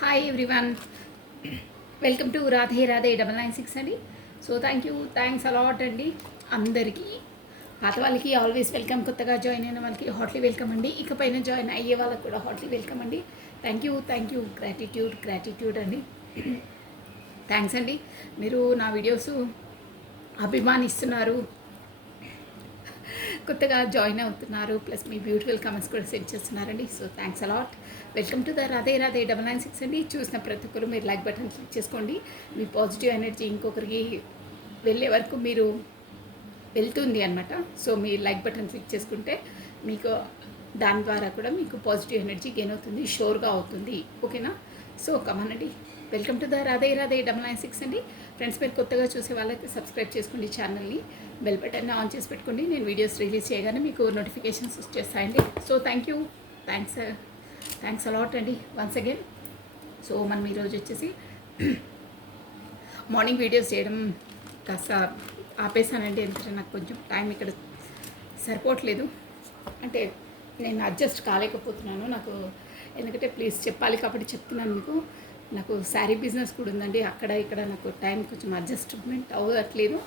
Hi everyone, welcome to Radhe Radhe 996 అండి. So thanks a lot అండి అందరికీ. పాత వాళ్ళకి ఆల్వేస్ వెల్కమ్, కొత్తగా జాయిన్ అయిన వాళ్ళకి హార్ట్లీ వెల్కమ్ అండి. ఇకపైన జాయిన్ అయ్యే వాళ్ళకి కూడా హార్ట్లీ వెల్కమ్ అండి. థ్యాంక్ యూ గ్రాటిట్యూడ్ అండి. థ్యాంక్స్ అండి, మీరు నా వీడియోస్ అభిమానిస్తున్నారు, కొత్తగా జాయిన్ అవుతున్నారు, ప్లస్ మీ బ్యూటిఫుల్ కామెంట్స్ కూడా సెండ్ చేస్తున్నారండి. So thanks a lot. Welcome to the Radhe Radhe 996 అండి. చూసిన ప్రతి ఒక్కరు మీరు లైక్ బటన్ క్లిక్ చేసుకోండి. మీ పాజిటివ్ ఎనర్జీ ఇంకొకరికి వెళ్ళే వరకు మీరు వెళ్తుంది అనమాట. సో మీ లైక్ బటన్ క్లిక్ చేసుకుంటే మీకు దాని ద్వారా కూడా మీకు పాజిటివ్ ఎనర్జీ గెయిన్ అవుతుంది, షోర్గా అవుతుంది. ఓకేనా? సో కమనండి, welcome to the Radhe Radhe 996 అండి. ఫ్రెండ్స్, మీరు కొత్తగా చూసే వాళ్ళకి సబ్స్క్రైబ్ చేసుకోండి ఛానల్ని, బెల్ బటన్ని ఆన్ చేసి పెట్టుకోండి. నేను వీడియోస్ రిలీజ్ చేయగానే మీకు నోటిఫికేషన్స్ వచ్చేస్తాయండి. సో థ్యాంక్స్ అలాట్ అండి వన్స్ అగైన్. సో మనం ఈరోజు వచ్చేసి మార్నింగ్ వీడియోస్ చేయడం కాస్త ఆపేసానండి, ఎందుకంటే నాకు కొంచెం టైం ఇక్కడ సరిపోవట్లేదు. అంటే నేను అడ్జస్ట్ కాలేకపోతున్నాను నాకు, ఎందుకంటే ప్లీజ్ చెప్పాలి కాబట్టి చెప్తున్నాను మీకు. నాకు శారీ బిజినెస్ కూడా ఉందండి, అక్కడ ఇక్కడ నాకు టైం కొంచెం అడ్జస్ట్మెంట్ అవ్వట్లేదు.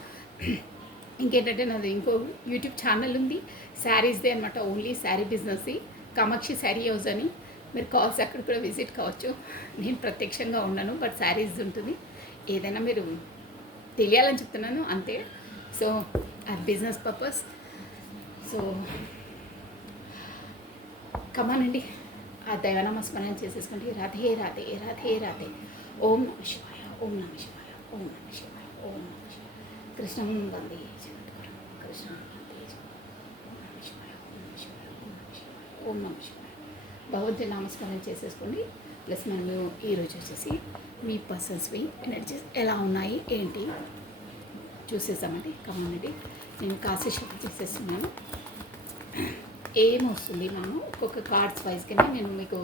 ఇంకేంటంటే నాది ఇంకో యూట్యూబ్ ఛానల్ ఉంది, శారీస్దే అనమాట, only sari business, Kamakshi sari house అని. మీరు కాల్స్ అక్కడ కూడా విజిట్ కావచ్చు. నేను ప్రత్యక్షంగా ఉన్నాను, బట్ శారీస్ ఉంటుంది. ఏదైనా మీరు తెలియాలని చెప్తున్నాను అంతే. సో అది బిజినెస్ పర్పస్. సో కమానండి, ఆ దైవనామస్మరణ చేసేసుకోండి. రాధే రాధే రాధే రాధే. ఓం నమ శివాయ, ఓం నమ శివాయ, ఓం నమ శివాయ, ఓం నమ శివాయ. కృష్ణం వందే జగద్గురు, కృష్ణం వందే ఓం నమ శివాయ, ఓం నమ శివాయ, ఓం నమ శివాయ, ఓం నమ శివాయ. భగవంతుని నామస్మరణ చేసేసుకోండి. ప్లస్ మనము ఈరోజు వచ్చేసి మీ పర్సన్స్వి ఎనర్జీస్ ఎలా ఉన్నాయి ఏంటి చూసేసామండి. కమనండి, నేను కాశీ షఫల్ చేసేస్తున్నాను. ఏమొస్తుంది మనము ఒక్కొక్క కార్డ్స్ వైజ్గానే నేను మీకు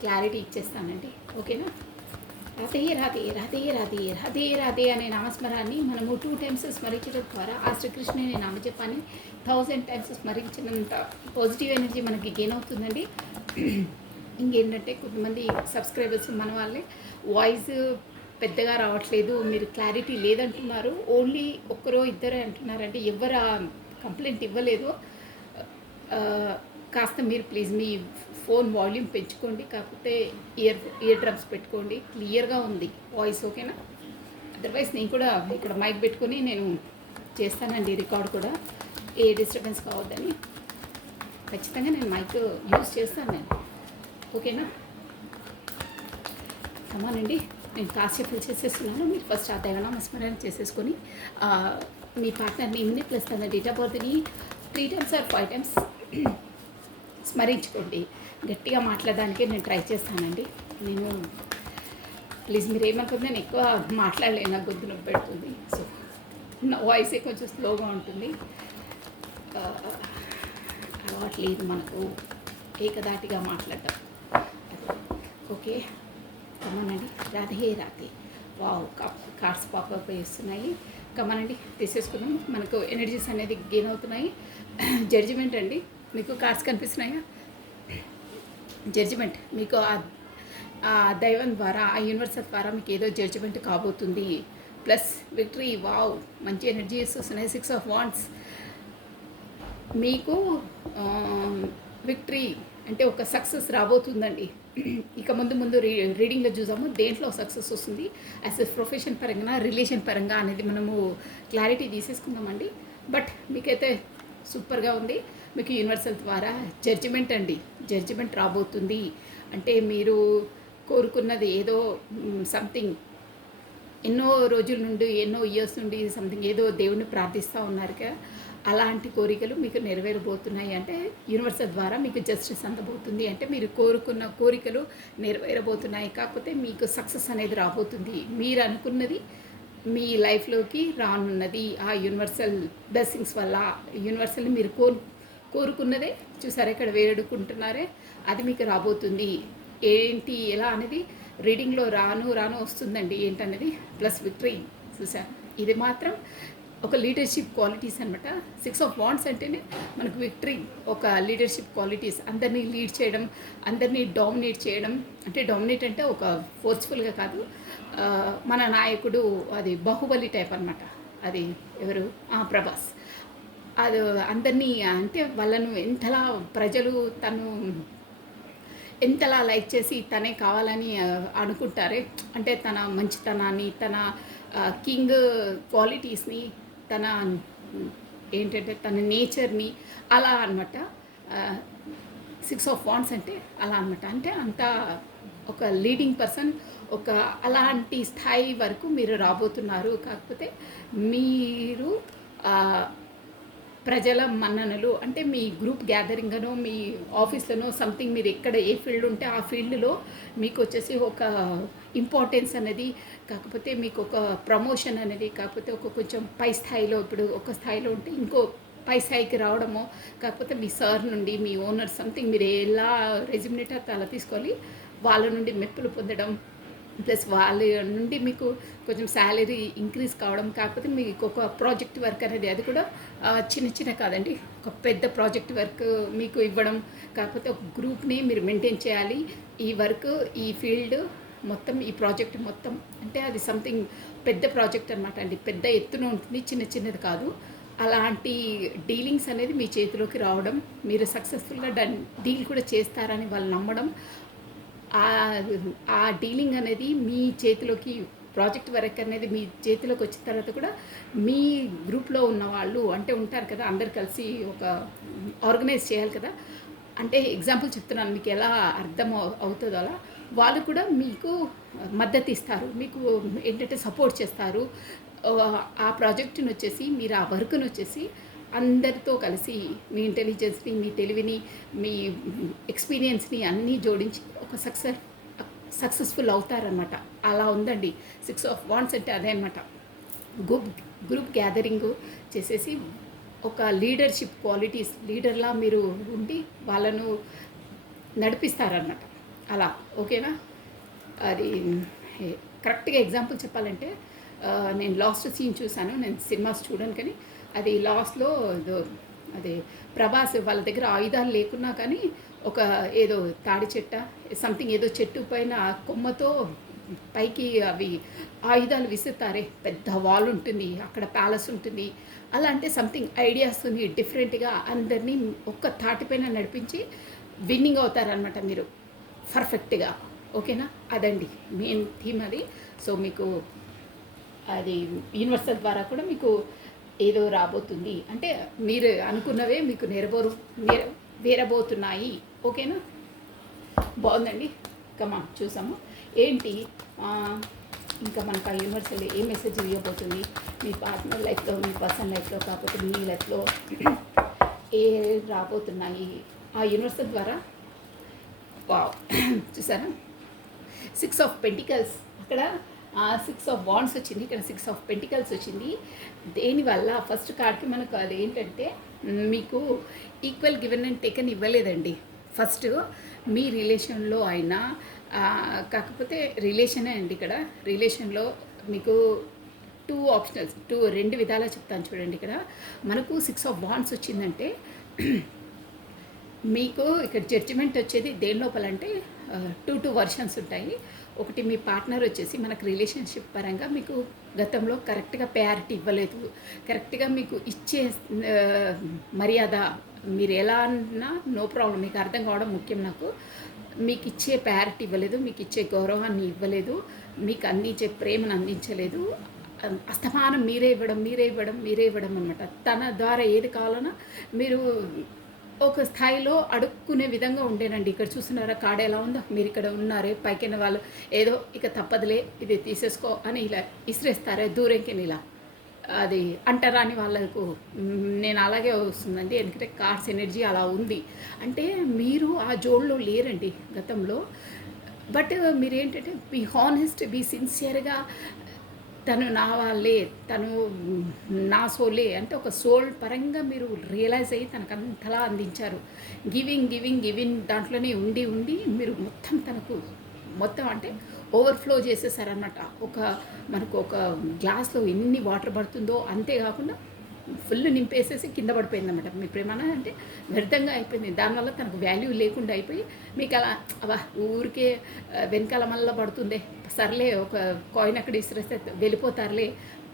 క్లారిటీ ఇచ్చేస్తానండి. ఓకేనా? రాధే రాధే రాధే రాధే రాధే రాధే అనే నామస్మరాన్ని మనము 2 times స్మరించడం ద్వారా ఆ శ్రీకృష్ణుని నామజపాన్ని 1000 times స్మరించినంత పాజిటివ్ ఎనర్జీ మనకి గెయిన్ అవుతుందండి. ఇంకేంటంటే కొంతమంది సబ్స్క్రైబర్స్ మన వాళ్ళే వాయిస్ పెద్దగా రావట్లేదు, మీరు క్లారిటీ లేదంటున్నారు, ఓన్లీ ఒక్కరో ఇద్దరే అంటున్నారంటే ఎవరు కంప్లైంట్ ఇవ్వలేదు. కాస్త మీరు ప్లీజ్ మీ ఫోన్ వాల్యూమ్ పెంచుకోండి, కాకపోతే ఇయర్ డ్రమ్స్ పెట్టుకోండి, క్లియర్గా ఉంది వాయిస్. ఓకేనా? అదర్వైజ్ నేను కూడా ఇక్కడ మైక్ పెట్టుకొని నేను చేస్తానండి రికార్డ్ కూడా, ఏ డిస్టర్బెన్స్ కావద్దని. ఖచ్చితంగా నేను మైక్ యూజ్ చేస్తాను నేను. ఓకేనా? కమానండి, నేను కాసేపు చేసేస్తున్నాను. మీరు ఫస్ట్ ఆ దైవనామస్మరణ చేసేసుకొని మీ పార్ట్నర్ నేమ్ని ప్లస్ తన డేట్ ఆఫ్ బర్త్ని 3 times or 5 times స్మరించుకోండి. గట్టిగా మాట్లాడడానికి నేను ట్రై చేస్తానండి. నేను ప్లీజ్ మీరు ఏమనుకుంటే నేను ఎక్కువ మాట్లాడలేను, నాకు గొంతు నొప్పి పెడుతుంది. సో నా వాయిసే కొంచెం స్లోగా ఉంటుంది, అలవాట్లేదు మనకు ఏకదాటిగా మాట్లాడటం. ఓకే కమనండి, Radhe Radhe. Wow, cards pop up చేస్తున్నాయి. కమనండి, తీసేసుకున్నాం. మనకు ఎనర్జీస్ అనేది గెయిన్ అవుతున్నాయి. జడ్జిమెంట్ అండి, మీకు కార్డ్స్ కనిపిస్తున్నాయా? జడ్జిమెంట్ మీకు ఆ దైవం ద్వారా, ఆ యూనివర్సల్ ద్వారా మీకు ఏదో జడ్జిమెంట్ కాబోతుంది. Plus victory. వావ్, మంచి ఎనర్జీస్ వస్తున్నాయి. 6 of Wands. మీకు విక్టరీ అంటే ఒక సక్సెస్ రాబోతుందండి. ఇక ముందు రీడింగ్లో చూసాము దేంట్లో సక్సెస్ వస్తుంది, యాజ్ ఎ ప్రొఫెషన్ పరంగా, రిలేషన్ పరంగా అనేది మనము క్లారిటీ తీసేసుకుందామండి. బట్ మీకైతే సూపర్గా ఉంది. మీకు యూనివర్సల్ ద్వారా జడ్జిమెంట్ అండి, జడ్జిమెంట్ రాబోతుంది. అంటే మీరు కోరుకున్నది ఏదో సంథింగ్, ఎన్నో రోజుల నుండి, ఎన్నో ఇయర్స్ నుండి సంథింగ్ ఏదో దేవుణ్ణి ప్రార్థిస్తూ ఉన్నారు కదా, అలాంటి కోరికలు మీకు నెరవేరబోతున్నాయి. అంటే యూనివర్సల్ ద్వారా మీకు జస్టిస్ అందబోతుంది. అంటే మీరు కోరుకున్న కోరికలు నెరవేరబోతున్నాయి, కాకపోతే మీకు సక్సెస్ అనేది రాబోతుంది. మీరు అనుకున్నది మీ లైఫ్లోకి రానున్నది ఆ యూనివర్సల్ బ్లెస్సింగ్స్ వల్ల. యూనివర్సల్ని మీరు కోరుకున్నదే చూసారా, ఇక్కడ వేడుకుంటున్నారే, అది మీకు రాబోతుంది. ఏంటి ఎలా అనేది రీడింగ్లో రాను వస్తుందండి ఏంటనేది. ప్లస్ విక్టరీ చూసారు, ఇది మాత్రం ఒక లీడర్షిప్ క్వాలిటీస్ అనమాట. 6 ఆఫ్ వాండ్స్ అంటేనే మనకు విక్టరీ, ఒక లీడర్షిప్ క్వాలిటీస్, అందరినీ లీడ్ చేయడం, అందరినీ డామినేట్ చేయడం. అంటే డామినేట్ అంటే ఒక ఫోర్స్ఫుల్గా కాదు. మన నాయకుడు అది బాహుబలి టైప్ అనమాట. అది ఎవరు, ప్రభాస్. అది అందరినీ అంటే వాళ్ళను ఎంతలా ప్రజలు తను ఎంతలా లైక్ చేసి తనే కావాలని అనుకుంటారే. అంటే తన మంచితనాన్ని, తన కింగ్ క్వాలిటీస్ని, తన ఏంటంటే తన నేచర్ని అలా అనమాట. 6 ఆఫ్ వాండ్స్ అంటే అలా అనమాట. అంటే అంత ఒక లీడింగ్ పర్సన్, ఒక అలాంటి స్థాయి వరకు మీరు రాబోతున్నారు. కాకపోతే మీరు ప్రజల మన్ననలు అంటే మీ గ్రూప్ గ్యాదరింగ్నో, మీ ఆఫీస్లోనో సంథింగ్, మీరు ఎక్కడ ఏ ఫీల్డ్ ఉంటే ఆ ఫీల్డ్లో మీకు వచ్చేసి ఒక ఇంపార్టెన్స్ అనేది, కాకపోతే మీకు ఒక ప్రమోషన్ అనేది, కాకపోతే ఒక కొంచెం పై స్థాయిలో, ఇప్పుడు ఒక స్థాయిలో ఉంటే ఇంకో పై స్థాయికి రావడము, కాకపోతే మీ సార్ నుండి, మీ ఓనర్ సంథింగ్, మీరు ఎలా రెజ్యూమినేట్ అలా తీసుకోవాలి, వాళ్ళ నుండి మెప్పులు పొందడం, ప్లస్ వాళ్ళ నుండి మీకు కొంచెం శాలరీ ఇంక్రీజ్ కావడం, కాకపోతే మీకు ఒక ప్రాజెక్ట్ వర్క్ అనేది, అది కూడా చిన్న చిన్న కాదండి, ఒక పెద్ద ప్రాజెక్ట్ వర్క్ మీకు ఇవ్వడం, కాకపోతే ఒక గ్రూప్ని మీరు మెయింటైన్ చేయాలి. ఈ వర్క్, ఈ ఫీల్డ్ మొత్తం, ఈ ప్రాజెక్ట్ మొత్తం అంటే అది సంథింగ్ పెద్ద ప్రాజెక్ట్ అనమాట అండి. పెద్ద ఎత్తున ఉంటుంది, చిన్న చిన్నది కాదు. అలాంటి డీలింగ్స్ అనేది మీ చేతిలోకి రావడం, మీరు సక్సెస్ఫుల్గా డీల్ కూడా చేస్తారని వాళ్ళు నమ్మడం, ఆ డీలింగ్ అనేది మీ చేతిలోకి, ప్రాజెక్ట్ వర్క్ అనేది మీ చేతిలోకి వచ్చిన తర్వాత కూడా మీ గ్రూప్లో ఉన్న వాళ్ళు అంటే ఉంటారు కదా, అందరు కలిసి ఒక ఆర్గనైజ్ చేయాలి కదా. అంటే ఎగ్జాంపుల్ చెప్తున్నాను, మీకు ఎలా అర్థం అవుతుందో అలా. వాళ్ళు కూడా మీకు మద్దతు ఇస్తారు, మీకు ఏంటంటే సపోర్ట్ చేస్తారు. ఆ ప్రాజెక్టుని వచ్చేసి, మీరు ఆ వర్క్ని వచ్చేసి అందరితో కలిసి మీ ఇంటెలిజెన్స్ని, మీ తెలివిని, మీ ఎక్స్పీరియన్స్ని అన్నీ జోడించి ఒక సక్సెస్ఫుల్ అవుతారనమాట. అలా ఉందండి 6 ఆఫ్ వాండ్స్ అంటే అదే అనమాట. గ్రూప్ గ్యాదరింగ్ చేసేసి ఒక లీడర్షిప్ క్వాలిటీస్, లీడర్లా మీరు ఉండి వాళ్ళను నడిపిస్తారన్నమాట. అలా ఓకేనా? అది కరెక్ట్గా ఎగ్జాంపుల్ చెప్పాలంటే, నేను లాస్ట్ సీన్ చూశాను, నేను సినిమాస్ చూడను కానీ అది లాస్ట్లో అదే ప్రభాస్ వాళ్ళ దగ్గర ఆయుధాలు లేకున్నా కానీ ఒక ఏదో తాడి చెట్ట సంథింగ్, ఏదో చెట్టు పైన కొమ్మతో పైకి అవి ఆయుధాలు విసురుతారే, పెద్ద వాల్ ఉంటుంది, అక్కడ ప్యాలెస్ ఉంటుంది. అలా అంటే సంథింగ్ ఐడియాస్ని డిఫరెంట్గా అందరినీ ఒక్క తాటిపైన నడిపించి విన్నింగ్ అవుతారనమాట మీరు పర్ఫెక్ట్గా. ఓకేనా? అదండి మెయిన్ థీమ్ అది. సో మీకు అది యూనివర్సల్ ద్వారా కూడా మీకు ఏదో రాబోతుంది, అంటే మీరు అనుకున్నవే మీకు వేరబోతున్నాయి. ఓకేనా? బాగుందండి. కమా చూసాము ఏంటి ఇంకా మనకు ఆ యూనివర్సల్ ఏ మెసేజ్ ఇవ్వబోతుంది మీ పార్ట్నర్ లైఫ్లో, మీ పర్సనల్ లైఫ్లో, కాకపోతే మీ లైఫ్లో ఏ రాబోతున్నాయి ఆ యూనివర్సల్ ద్వారా. వావ్ చూసారా? 6 ఆఫ్ పెంటికల్స్, అక్కడ 6 ఆఫ్ వాండ్స్ వచ్చింది, ఇక్కడ 6 ఆఫ్ పెంటికల్స్ వచ్చింది. దేనివల్ల ఫస్ట్ కార్డ్కి మనకు అదేంటంటే, మీకు ఈక్వల్ గివెన్ అండ్ టేకన్ ఇవ్వలేదండి. ఫస్ట్ మీ రిలేషన్లో అయినా, కాకపోతే రిలేషనే అండి ఇక్కడ. రిలేషన్లో మీకు 2 ఆప్షనల్స్, రెండు విధాలా చెప్తాను చూడండి. ఇక్కడ మనకు 6 ఆఫ్ వాండ్స్ వచ్చిందంటే మీకు ఇక్కడ జడ్జిమెంట్ వచ్చేది దేని లోపలంటే 2 వర్షన్స్ ఉంటాయి. ఒకటి, మీ పార్ట్నర్ వచ్చేసి మనకు రిలేషన్షిప్ పరంగా మీకు గతంలో కరెక్ట్గా ప్రయారిటీ ఇవ్వలేదు, కరెక్ట్గా మీకు ఇచ్చే మర్యాద, మీరు ఎలా అన్నా నో ప్రాబ్లం, మీకు అర్థం కావడం ముఖ్యం నాకు. మీకు ఇచ్చే ప్రయారిటీ ఇవ్వలేదు, మీకు ఇచ్చే గౌరవాన్ని ఇవ్వలేదు, మీకు అందించే ప్రేమను అందించలేదు. అస్తమానం మీరే ఇవ్వడం అనమాట. తన ద్వారా ఏది కావాలన్నా మీరు ఒక స్థాయిలో అడుక్కునే విధంగా ఉండేనండి. ఇక్కడ చూస్తున్నారా కార్డ్ ఎలా ఉందో, మీరు ఇక్కడ ఉన్నారే, పైకిన వాళ్ళు ఏదో ఇక తప్పదులే ఇది తీసేసుకో అని ఇలా ఇసిరేస్తారే దూరంకి, ఇలా అది అంటరాని వాళ్ళకు. నేను అలాగే వస్తుందండి, ఎందుకంటే కార్డ్స్ ఎనర్జీ అలా ఉంది. అంటే మీరు ఆ జోన్లో లేరండి గతంలో. బట్ మీరేంటంటే బీ హానెస్ట్, బీ సిన్సియర్గా, తను నా వాళ్ళే, తను నా సోలే అంటే ఒక సోల్ పరంగా మీరు రియలైజ్ అయ్యి తనకు అంతలా అందించారు. గివింగ్ దాంట్లోనే ఉండి మీరు మొత్తం తనకు మొత్తం అంటే ఓవర్‌ఫ్లో చేసేసారనమాట. మనకు ఒక గ్లాస్‌లో ఎన్ని వాటర్ పడుతుందో అంతే కాకుండా ఫుల్ నింపేసేసి కింద పడిపోయిందనమాట. మీ ప్రేమ అంటే వ్యర్థంగా అయిపోయింది. దానివల్ల తనకు వాల్యూ లేకుండా అయిపోయి మీకు అలా అబ్బా! ఊరికే వెనకాల మళ్ళా పడుతుందే, సర్లే ఒక కాయిన్ అక్కడ ఇసిరేస్తే వెళ్ళిపోతారులే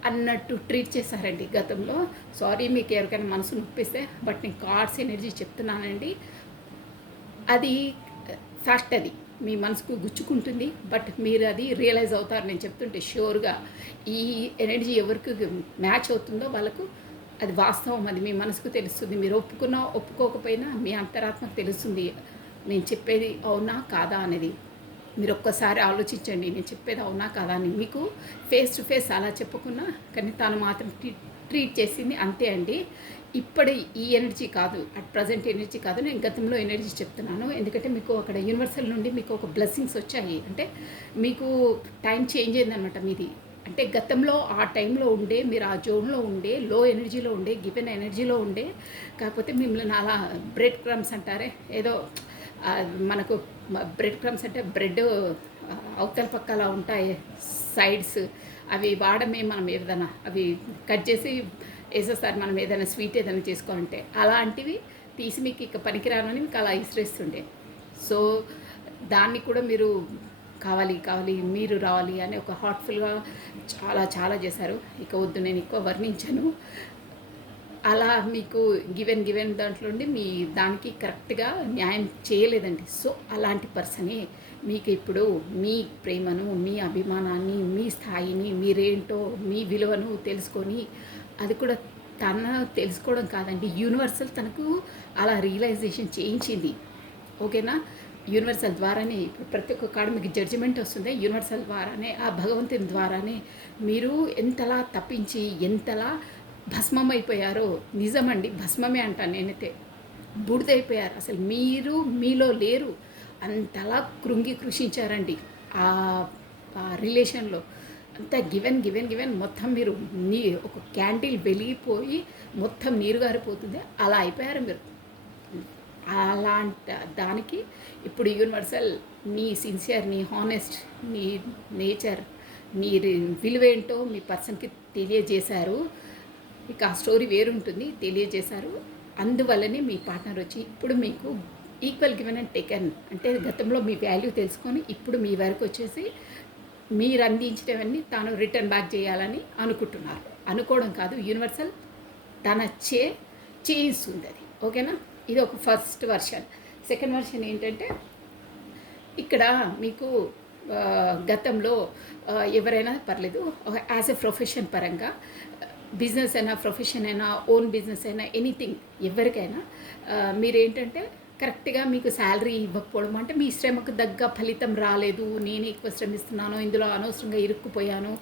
అన్నట్టు ట్రీట్ చేశారండి గతంలో. సారీ మీకు ఎవరికైనా మనసు నొప్పిస్తే, బట్ నేను కార్డ్స్ ఎనర్జీ చెప్తున్నానండి. అది ఫ్యాక్ట్ అది. మీ మనసుకు గుచ్చుకుంటుంది. బట్ మీరు అది రియలైజ్ అవుతారు నేను చెప్తుంటే ష్యూర్‌గా. ఈ ఎనర్జీ ఎవరికి మ్యాచ్ అవుతుందో వాళ్ళకు అది వాస్తవం. అది మీ మనసుకు తెలుస్తుంది. మీరు ఒప్పుకున్నా, ఒప్పుకోకపోయినా మీ అంతరాత్మకు తెలుస్తుంది. నేను చెప్పేది అవునా? కాదా? అనేది. మీరు ఒక్కసారి ఆలోచించండి. నేను చెప్పేది అవునా? కాదా? అని. మీకు ఫేస్ టు ఫేస్ అలా చెప్పకున్నా, కానీ తను మాత్రం ట్రీట్ చేసింది అంతే అండి. ఇప్పటి ఈ ఎనర్జీ కాదు. అట్ ప్రెజెంట్ ఎనర్జీ కాదు. నేను గతంలో ఎనర్జీ చెప్తున్నాను. ఎందుకంటే మీకు అక్కడ యూనివర్సల్ నుండి మీకు ఒక బ్లెస్సింగ్స్ వచ్చాయి. అంటే మీకు టైం చేంజ్ అయిందనమాట మీది. అంటే గతంలో ఆ టైంలో ఉండే, మీరు ఆ జోన్‌లో ఉండే, లో ఎనర్జీలో ఉండే, గివెన్ ఎనర్జీలో ఉండే, కాకపోతే మిమ్మల్ని అలా బ్రెడ్ క్రమ్స్ అంటారే, ఏదో మనకు బ్రెడ్ క్రమ్స్ అంటే బ్రెడ్ అవతల పక్క అలా ఉంటాయి సైడ్స్. అవి వాడమే మనం ఏదైనా అవి కట్ చేసి వేసేస్తారు మనం ఏదైనా స్వీట్ ఏదైనా చేసుకోవాలంటే. అలాంటివి తీసి మీకు ఇక పనికిరానని మీకు అలా ఇసిరేస్తుండే. సో దాన్ని కూడా మీరు కావాలి కావాలి మీరు రావాలి అని ఒక హార్ట్ఫుల్గా చాలా చాలా చేశారు. ఇక వద్దు, నేను ఎక్కువ వర్ణించాను. అలా మీకు గివెన్ దాంట్లో నుండి మీ దానికి కరెక్ట్గా న్యాయం చేయలేదండి. సో అలాంటి పర్సనే మీకు ఇప్పుడు మీ ప్రేమను, మీ అభిమానాన్ని, మీ స్థాయిని, మీరేంటో, మీ విలువను తెలుసుకొని, అది కూడా తన తెలుసుకోవడం కాదండి, యూనివర్సల్ తనకు అలా రియలైజేషన్ చేయించింది. ఓకేనా? యూనివర్సల్ ద్వారానే ఇప్పుడు ప్రతి ఒక్క కాడ మీకు జడ్జిమెంట్ వస్తుంది. యూనివర్సల్ ద్వారానే, ఆ భగవంతుని ద్వారానే మీరు ఎంతలా తప్పించి, ఎంతలా భస్మమైపోయారో. నిజమండి, భస్మమే అంటాను నేనైతే. బూడిదైపోయారు. అసలు మీరు మీలో లేరు. అంతలా కృంగి కృషించారండి ఆ రిలేషన్లో. అంతా గివెన్ మొత్తం మీరు ఒక క్యాండిల్ వెలిగిపోయి మొత్తం నీరు గారిపోతుంది అలా అయిపోయారు మీరు. అలాంటి దానికి ఇప్పుడు యూనివర్సల్ నీ సిన్సియర్, నీ హానెస్ట్, నీ నేచర్, నీ విలువేంటో మీ పర్సన్కి తెలియజేశారు. ఇక ఆ స్టోరీ వేరుంటుంది, తెలియజేశారు. అందువల్లనే మీ పార్ట్నర్ వచ్చి ఇప్పుడు మీకు ఈక్వల్ గివెన్ అండ్ టేకెన్, అంటే గతంలో మీ వాల్యూ తెలుసుకొని ఇప్పుడు మీ వరకు వచ్చేసి మీరు అందించినవన్నీ తాను రిటర్న్ బ్యాక్ చేయాలని అనుకుంటున్నారు. అనుకోవడం కాదు, యూనివర్సల్ తన చేయిస్తుంది అది. ఓకేనా? ఇది ఒక ఫస్ట్ వర్షన్. సెకండ్ వర్షన్ ఏంటంటే, ఇక్కడ మీకు గతంలో ఎవరైనా పర్లేదు, యాజ్ ఎ ప్రొఫెషన్ పరంగా, బిజినెస్ అయినా, ప్రొఫెషన్ అయినా, ఓన్ బిజినెస్ అయినా, ఎనీథింగ్ ఎవరికైనా మీరేంటంటే కరెక్ట్గా మీకు శాలరీ ఇవ్వకపోవడం, అంటే మీ శ్రమకు తగ్గ ఫలితం రాలేదు, నేను ఎక్కువ శ్రమిస్తున్నాను, ఇందులో అనవసరంగా ఇరుక్కుపోయాను,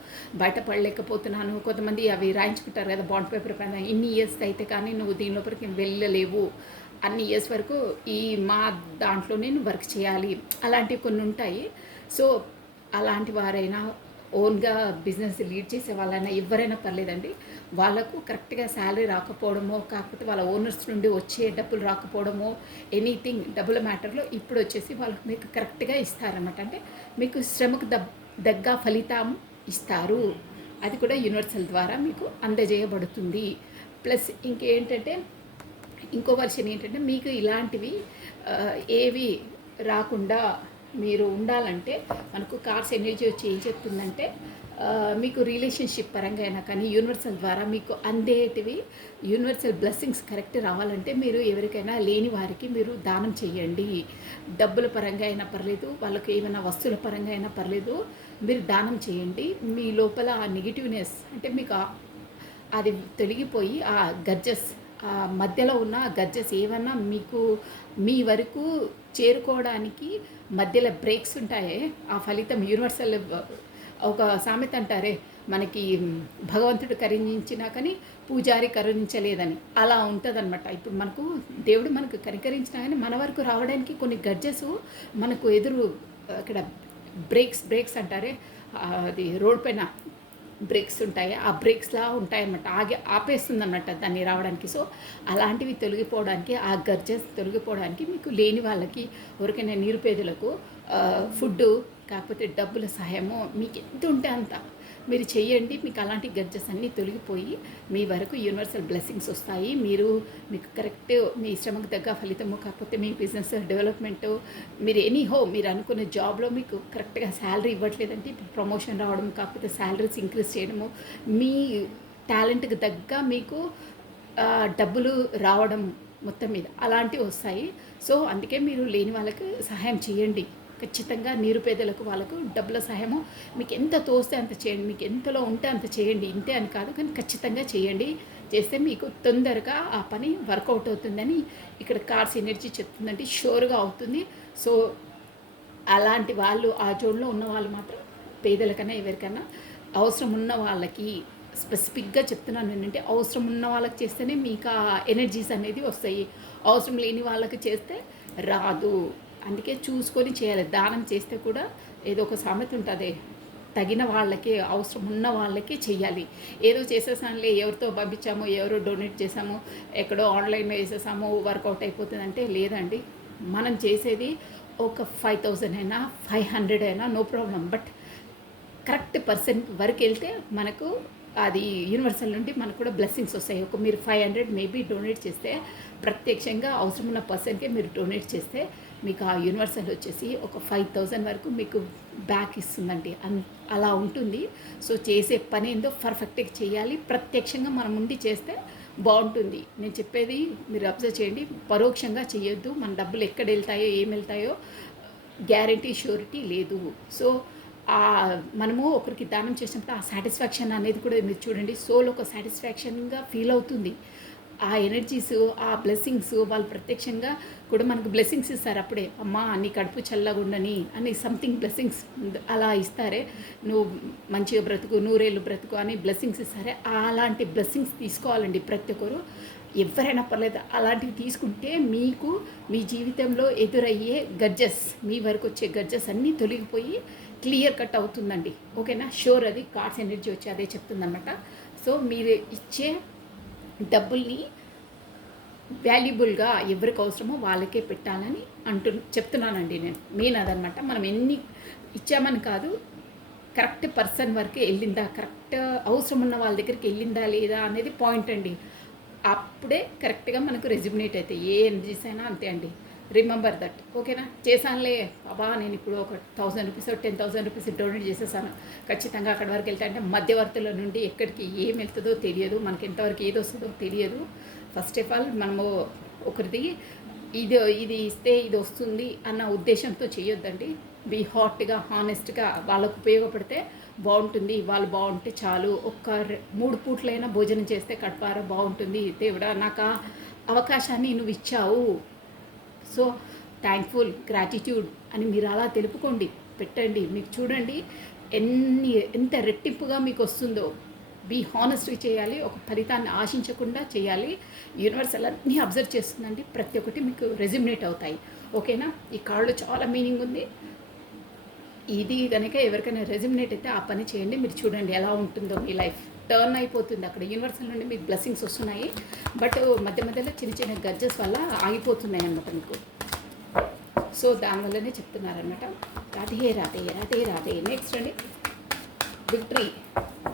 బయటపడలేకపోతున్నాను. కొంతమంది అవి రాయించుకుంటారు కదా బాండ్ పేపర్ పైన, ఇన్ని ఇయర్స్ అయితే కానీ నువ్వు దీని లోపలికి వెళ్ళలేవు, అన్ని ఇయర్స్ వరకు ఈ మా దాంట్లో నేను వర్క్ చేయాలి, అలాంటివి కొన్ని ఉంటాయి. సో అలాంటి వారైనా, ఓన్గా బిజినెస్ లీడ్ చేసే వాళ్ళైనా, ఎవరైనా పర్లేదండి, వాళ్ళకు కరెక్ట్గా శాలరీ రాకపోవడమో, కాకపోతే వాళ్ళ ఓనర్స్ నుండి వచ్చే డబ్బులు రాకపోవడమో, ఎనీథింగ్ డబ్బుల మ్యాటర్లో ఇప్పుడు వచ్చేసి వాళ్ళకి మీకు కరెక్ట్గా ఇస్తారన్నమాట. అంటే మీకు శ్రమకు దగ్గ ఫలితం ఇస్తారు. అది కూడా యూనివర్సల్ ద్వారా మీకు అందజేయబడుతుంది. ప్లస్ ఇంకేంటంటే, ఇంకో వర్షన్ ఏంటంటే, మీకు ఇలాంటివి ఏవి రాకుండా మీరు ఉండాలంటే, మనకు కార్స్ ఎనర్జీ వచ్చి ఏం చెప్తుందంటే, మీకు రిలేషన్షిప్ పరంగా అయినా కానీ యూనివర్సల్ ద్వారా మీకు అందేటివి, యూనివర్సల్ బ్లెస్సింగ్స్ కరెక్ట్ రావాలంటే మీరు ఎవరికైనా లేని వారికి మీరు దానం చేయండి. డబ్బుల పరంగా అయినా పర్లేదు, వాళ్ళకి ఏమైనా వస్తువుల పరంగా అయినా పర్లేదు, మీరు దానం చేయండి. మీ లోపల ఆ నెగిటివ్నెస్, అంటే మీకు అది తొలగిపోయి ఆ గర్జస్, మధ్యలో ఉన్న గర్జెస్ ఏమన్నా మీకు మీ వరకు చేరుకోవడానికి మధ్యలో బ్రేక్స్ ఉంటాయే, ఆ ఫలితం యూనివర్సల్. ఒక సామెత అంటారే, మనకి భగవంతుడు కరుణించినా కానీ పూజారి కరుణించలేదని, అలా ఉంటుందన్నమాట. ఇప్పుడు మనకు దేవుడు మనకు కనికరించినా కానీ మన వరకు రావడానికి కొన్ని గర్జెస్ మనకు ఎదురు, అక్కడ బ్రేక్స్ అంటారే, అది రోడ్ పైన బ్రేక్స్ ఉంటాయి, ఆ బ్రేక్స్లా ఉంటాయన్నమాట, ఆపేస్తుంది అన్నమాట దాన్ని రావడానికి. సో అలాంటివి తొలగిపోవడానికి, ఆ గర్జెస్ తొలగిపోవడానికి మీకు లేని వాళ్ళకి, ఎవరికైనా నిరుపేదలకు ఫుడ్డు కాకపోతే డబ్బుల సహాయము మీకు ఎంత ఉంటే అంత మీరు చేయండి. మీకు అలాంటి గడ్జెస్ అన్నీ తొలగిపోయి మీ వరకు యూనివర్సల్ బ్లెస్సింగ్స్ వస్తాయి. మీకు కరెక్ట్ మీ శ్రమకు తగ్గ ఫలితము, కాకపోతే మీ బిజినెస్ డెవలప్మెంటు, మీరు ఎనీహో మీరు అనుకున్న జాబ్లో మీకు కరెక్ట్గా శాలరీ ఇవ్వట్లేదంటే ప్రమోషన్ రావడం, కాకపోతే శాలరీస్ ఇంక్రీజ్ చేయడము, మీ టాలెంట్కి తగ్గ మీకు డబ్బులు రావడం మొత్తం మీద అలాంటివి వస్తాయి. సో అందుకే మీరు లేని వాళ్ళకి సహాయం చేయండి. ఖచ్చితంగా నిరుపేదలకు వాళ్ళకు డబ్బుల సహాయము మీకు ఎంత తోస్తే అంత చేయండి. మీకు ఎంతలో ఉంటే అంత చేయండి. ఇంతే అని కాదు, కానీ ఖచ్చితంగా చేయండి. చేస్తే మీకు తొందరగా ఆ పని వర్కౌట్ అవుతుందని ఇక్కడ కార్స్ ఎనర్జీ చెప్తుందండి. షూర్గా అవుతుంది. సో అలాంటి వాళ్ళు ఆ జోన్లో ఉన్న వాళ్ళు మాత్రం పేదలకన్నా ఎవరికన్నా అవసరం ఉన్న వాళ్ళకి స్పెసిఫిక్గా చెప్తున్నాను ఏంటంటే, అవసరం ఉన్న వాళ్ళకి చేస్తేనే మీకు ఆ ఎనర్జీస్ అనేది వస్తాయి. అవసరం లేని వాళ్ళకి చేస్తే రాదు. అందుకే చూసుకొని చేయాలి. దానం చేస్తే కూడా ఏదో ఒక సామెత ఉంటుంది, తగిన వాళ్ళకి అవసరం ఉన్న వాళ్ళకి చెయ్యాలి. ఏదో చేసేసానులే, ఎవరితో పంపించామో, ఎవరో డొనేట్ చేసామో, ఎక్కడో ఆన్లైన్లో వేసేసామో వర్కౌట్ అయిపోతుందంటే లేదండి. మనం చేసేది ఒక 5,000 అయినా 500 అయినా no problem. But correct person వరకు వెళ్తే మనకు అది యూనివర్సల్ నుండి మనకు కూడా బ్లెస్సింగ్స్ వస్తాయి. ఒక మీరు 500 మేబీ డొనేట్ చేస్తే, ప్రత్యక్షంగా అవసరం ఉన్న పర్సన్కే మీరు డొనేట్ చేస్తే మీకు ఆ యూనివర్సల్ వచ్చేసి ఒక 5,000 వరకు మీకు బ్యాక్ ఇస్తుందండి. అలా ఉంటుంది. సో చేసే పని ఏందో పర్ఫెక్ట్గా చేయాలి. ప్రత్యక్షంగా మనం ఉండి చేస్తే బాగుంటుంది. నేను చెప్పేది మీరు అబ్జర్వ్ చేయండి. పరోక్షంగా చేయొద్దు. మన డబ్బులు ఎక్కడ వెళ్తాయో ఏం వెళ్తాయో గ్యారంటీ షూరిటీ లేదు. సో మనము ఒకరికి దానం చేసినప్పుడు ఆ సాటిస్ఫాక్షన్ అనేది కూడా మీరు చూడండి, సోల్ ఒక సాటిస్ఫాక్షన్గా ఫీల్ అవుతుంది. ఆ ఎనర్జీస్, ఆ బ్లెస్సింగ్స్ వాళ్ళు ప్రత్యక్షంగా కూడా మనకు బ్లెస్సింగ్స్ ఇస్తారు. అప్పుడే అమ్మా నీ కడుపు చల్లగుండని అని సంథింగ్ బ్లెస్సింగ్స్ అలా ఇస్తారే, నువ్వు మంచిగా బ్రతుకు, నూరేళ్ళు బ్రతుకు అని బ్లెస్సింగ్స్ ఇస్తారే. అలాంటి బ్లెస్సింగ్స్ తీసుకోవాలండి ప్రతి ఒక్కరు. ఎవరైనా పర్లేదు, అలాంటివి తీసుకుంటే మీకు మీ జీవితంలో ఎదురయ్యే గడ్జెస్, మీ వరకు వచ్చే గడ్జెస్ అన్నీ తొలగిపోయి క్లియర్ కట్ అవుతుందండి. ఓకేనా? షూర్. అది కార్డ్స్ ఎనర్జీ వచ్చి అదే చెప్తుందన్నమాట. సో మీరు ఇచ్చే డబ్బుల్ని వాల్యుబుల్గా ఎవరికి అవసరమో వాళ్ళకే పెట్టాలని చెప్తున్నానండి నేను. మెయిన్ అదనమాట. మనం ఎన్ని ఇచ్చామని కాదు, కరెక్ట్ పర్సన్ వరకు వెళ్ళిందా, కరెక్ట్ అవసరం ఉన్న వాళ్ళ దగ్గరికి వెళ్ళిందా లేదా అనేది పాయింట్ అండి. అప్పుడే కరెక్ట్గా మనకు రెజ్యూమినేట్ అవుతాయి. ఏ ఎనర్జీస్ అయినా అంతే అండి. Remember that. ఓకేనా? చేశానులే బాబా, నేను ఇప్పుడు ఒక 1,000 రూపీస్ 10,000 రూపీస్ డొనేట్ చేసేసాను, ఖచ్చితంగా అక్కడి వరకు వెళ్తా అంటే మధ్యవర్తుల నుండి ఎక్కడికి ఏం వెళ్తుందో తెలియదు, మనకి ఎంతవరకు ఏది వస్తుందో తెలియదు. ఫస్ట్ ఆఫ్ ఆల్ మనము ఒకరిది ఇది ఇస్తే ఇది వస్తుంది అన్న ఉద్దేశంతో చేయొద్దండి. బీ హాట్గా హానెస్ట్గా వాళ్ళకు ఉపయోగపడితే బాగుంటుంది, వాళ్ళు బాగుంటే చాలు. 3 పూట్లైనా భోజనం చేస్తే కడుపారా బాగుంటుంది. దేవుడా నాకు ఆ అవకాశాన్ని నువ్వు ఇచ్చావు, సో థ్యాంక్ఫుల్, గ్రాటిట్యూడ్ అని మీరు అలా తెలుపుకోండి, పెట్టండి. మీకు చూడండి ఎంత రెట్టింపుగా మీకు వస్తుందో. బీ హానెస్ట్గా చేయాలి. ఒక ఫలితాన్ని ఆశించకుండా చేయాలి. యూనివర్సల్ అన్నీ అబ్జర్వ్ చేస్తుందండి. ప్రతి ఒక్కటి మీకు రెజ్యూమినేట్ అవుతాయి. ఓకేనా? ఈ కార్డులో చాలా మీనింగ్ ఉంది. ఇది కనుక ఎవరికైనా రెజ్యూమినేట్ అయితే ఆ పని చేయండి. మీరు చూడండి ఎలా ఉంటుందో మీ లైఫ్. టర్న్ అయిపోతుంది. అక్కడ యూనివర్సల్ నుండి మీకు బ్లెస్సింగ్స్ వస్తున్నాయి. బట్ మధ్య మధ్యలో చిన్న చిన్న గడ్జెస్ వల్ల ఆగిపోతున్నాయి అన్నమాట మీకు. సో దానివల్లనే చెప్తున్నారనమాట. రాధే రాధే రాధే రాధే. నెక్స్ట్ అండి victory.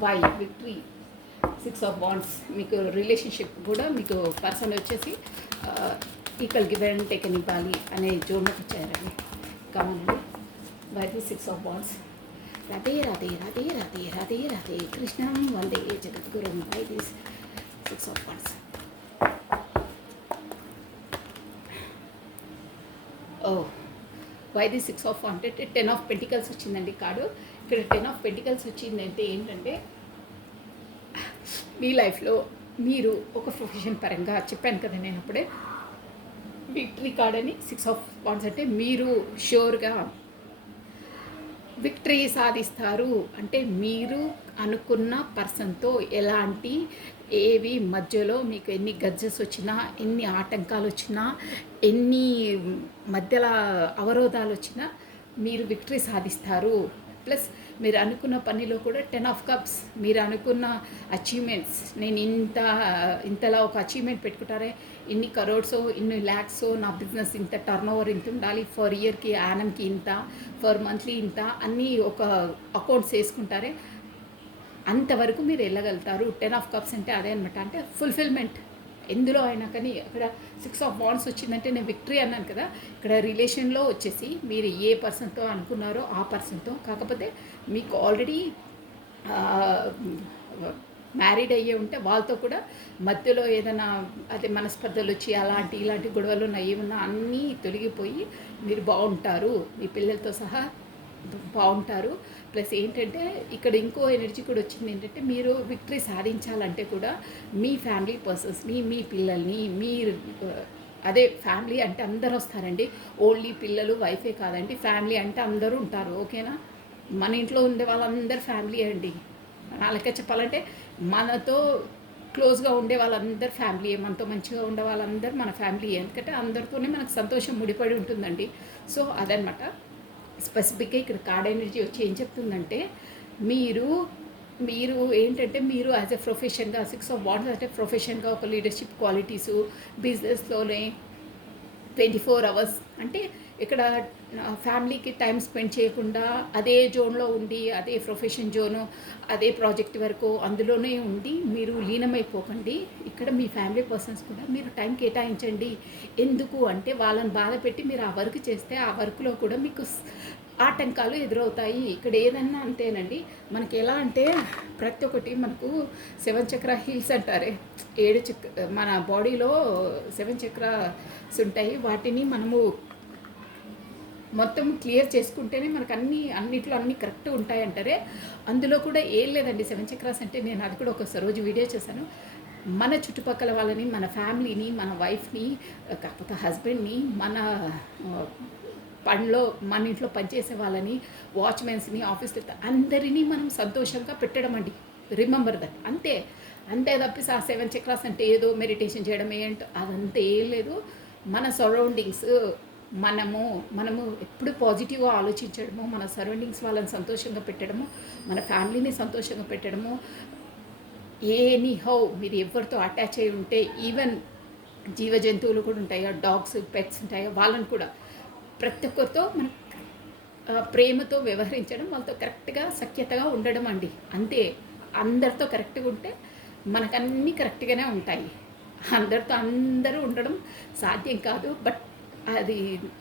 Why victory? 6 of wands. మీకు రిలేషన్షిప్ కూడా మీకు పర్సన్ వచ్చేసి ఈక్వల్ గివ్ అండ్ టేక్ అని ఇవ్వాలి అనే జోన్లోకి వచ్చారండి. కామనండి. Why the 6 of wands? Radhe Radhe Radhe Radhe Radhe Radhe కృష్ణం వందే జగద్గురుం. Why this 6 of wands? Why the 6 of wands అంటే 10 ఆఫ్ పెంటికల్స్ వచ్చిందండి కార్డు. ఇక్కడ 10 ఆఫ్ పెంటికల్స్ వచ్చిందంటే ఏంటంటే, మీ లైఫ్లో మీరు ఒక ప్రొఫెషన్ పరంగా చెప్పాను కదా నేను అప్పుడే, విక్టరీ కార్డ్ అని 6 ఆఫ్ వాండ్స్ అంటే మీరు షూర్గా విక్టరీ సాధిస్తారు. అంటే మీరు అనుకున్న పర్సన్తో ఎలాంటి ఏవి మధ్యలో మీకు ఎన్ని గడ్జెస్ వచ్చినా, ఎన్ని ఆటంకాలు వచ్చినా, ఎన్ని మధ్యలో అవరోధాలు వచ్చినా మీరు విక్టరీ సాధిస్తారు. ప్లస్ మీరు అనుకున్న పనిలో కూడా 10 ఆఫ్ కప్స్, మీరు అనుకున్న అచీవ్మెంట్స్, నేను ఇంతలా ఒక అచీవ్మెంట్ పెట్టుకుంటారే, ఇన్ని కరోడ్సో ఇన్ని ల్యాక్సో నా బిజినెస్ ఇంత టర్న్ ఓవర్ ఇంత ఉండాలి, ఫర్ ఇయర్కి యానంకి ఇంత, ఫర్ మంత్లీ ఇంత, అన్నీ ఒక అకౌంట్స్ వేసుకుంటారే, అంతవరకు మీరు వెళ్ళగలుగుతారు. 10 ఆఫ్ కప్స్ అంటే అదే అనమాట, అంటే ఫుల్ఫిల్మెంట్ ఎందులో అయినా. కానీ అక్కడ 6 ఆఫ్ వాండ్స్ వచ్చిందంటే నేను విక్టరీ అన్నాను కదా, ఇక్కడ రిలేషన్లో వచ్చేసి మీరు ఏ పర్సన్తో అనుకున్నారో ఆ పర్సన్తో, కాకపోతే మీకు ఆల్రెడీ మ్యారీడ్ అయ్యే ఉంటే వాళ్ళతో కూడా మధ్యలో ఏదైనా అదే మనస్పర్ధలు వచ్చి ఇలాంటి గొడవలు ఉన్నాయి ఏమన్నా అన్నీ తొలగిపోయి మీరు బాగుంటారు, మీ పిల్లలతో సహా బాగుంటారు. ప్లస్ ఏంటంటే ఇక్కడ ఇంకో ఎనర్జీ కూడా వచ్చింది, ఏంటంటే మీరు విక్టరీ సాధించాలంటే కూడా మీ ఫ్యామిలీ పర్సన్స్ని, మీ పిల్లల్ని, మీరు అదే ఫ్యామిలీ అంటే అందరూ వస్తారండి, ఓన్లీ పిల్లలు వైఫే కాదండి, ఫ్యామిలీ అంటే అందరూ ఉంటారు. ఓకేనా, మన ఇంట్లో ఉండే వాళ్ళందరూ ఫ్యామిలీ అండి. వాళ్ళకే చెప్పాలంటే మనతో క్లోజ్గా ఉండే వాళ్ళందరూ ఫ్యామిలీయే, మనతో మంచిగా ఉండే వాళ్ళందరూ మన ఫ్యామిలీ, ఎందుకంటే అందరితోనే మనకు సంతోషం ముడిపడి ఉంటుందండి. సో అదనమాట స్పెసిఫిక్గా ఇక్కడ కార్డ్ ఎనర్జీ వచ్చి ఏం చెప్తుందంటే, మీరు ఏంటంటే మీరు యాజ్ ఎ ప్రొఫెషన్గా 6 ఆఫ్ వాండ్స్ అంటే ప్రొఫెషన్గా ఒక లీడర్షిప్ క్వాలిటీసు, బిజినెస్లోనే 24 అవర్స్ అంటే ఇక్కడ ఫ్యామిలీకి టైం స్పెండ్ చేయకుండా అదే జోన్లో ఉండి, అదే ప్రొఫెషన్ జోను, అదే ప్రాజెక్ట్ వరకు అందులోనే ఉండి మీరు లీనమైపోకండి. ఇక్కడ మీ ఫ్యామిలీ పర్సన్స్ కూడా మీరు టైం కేటాయించండి. ఎందుకు అంటే వాళ్ళని బాధ పెట్టి మీరు ఆ వర్క్ చేస్తే ఆ వర్క్లో కూడా మీకు ఆటంకాలు ఎదురవుతాయి. ఇక్కడ ఏదన్నా అంతేనండి, మనకి ఎలా అంటే ప్రతి ఒక్కటి మనకు 7 చక్ర హీల్స్ అంటారే, 7 చక్ర మన బాడీలో 7 చక్రాస్ ఉంటాయి. వాటిని మనము మొత్తం క్లియర్ చేసుకుంటేనే మనకు అన్నిట్లో అన్నీ కరెక్ట్ ఉంటాయి అంటారే. అందులో కూడా ఏం లేదండి 7 చక్రాస్ అంటే, నేను అది కూడా ఒక రోజు వీడియో చేశాను. మన చుట్టుపక్కల వాళ్ళని, మన ఫ్యామిలీని, మన వైఫ్ని, కాకపోతే హస్బెండ్ని, మన పనిలో మన ఇంట్లో పనిచేసే వాళ్ళని, వాచ్మెన్స్ని, ఆఫీస్లో అందరినీ మనం సంతోషంగా పెట్టడం అండి. Remember that. అంతే తప్పిసి ఆ 7 చక్రాస్ అంటే ఏదో మెడిటేషన్ చేయడం ఏంటో అదంతా ఏం లేదు. మన సరౌండింగ్స్ మనము ఎప్పుడు పాజిటివ్గా ఆలోచించడము, మన సరౌండింగ్స్ వాళ్ళని సంతోషంగా పెట్టడము, మన ఫ్యామిలీని సంతోషంగా పెట్టడము. ఎనీహౌ మీరు ఎవరితో అటాచ్ అయి ఉంటే, ఈవెన్ జీవ జంతువులు కూడా ఉంటాయి, డాగ్స్, పెట్స్ ఉంటాయి, వాళ్ళని కూడా ప్రతి ఒక్కరితో మనం ప్రేమతో వ్యవహరించడం, వాళ్ళతో కరెక్ట్గా సఖ్యతగా ఉండడం అండి. అంతే, అందరితో కరెక్ట్గా ఉంటే మనకన్నీ కరెక్ట్గానే ఉంటాయి. అందరూ ఉండడం సాధ్యం కాదు, బట్ అది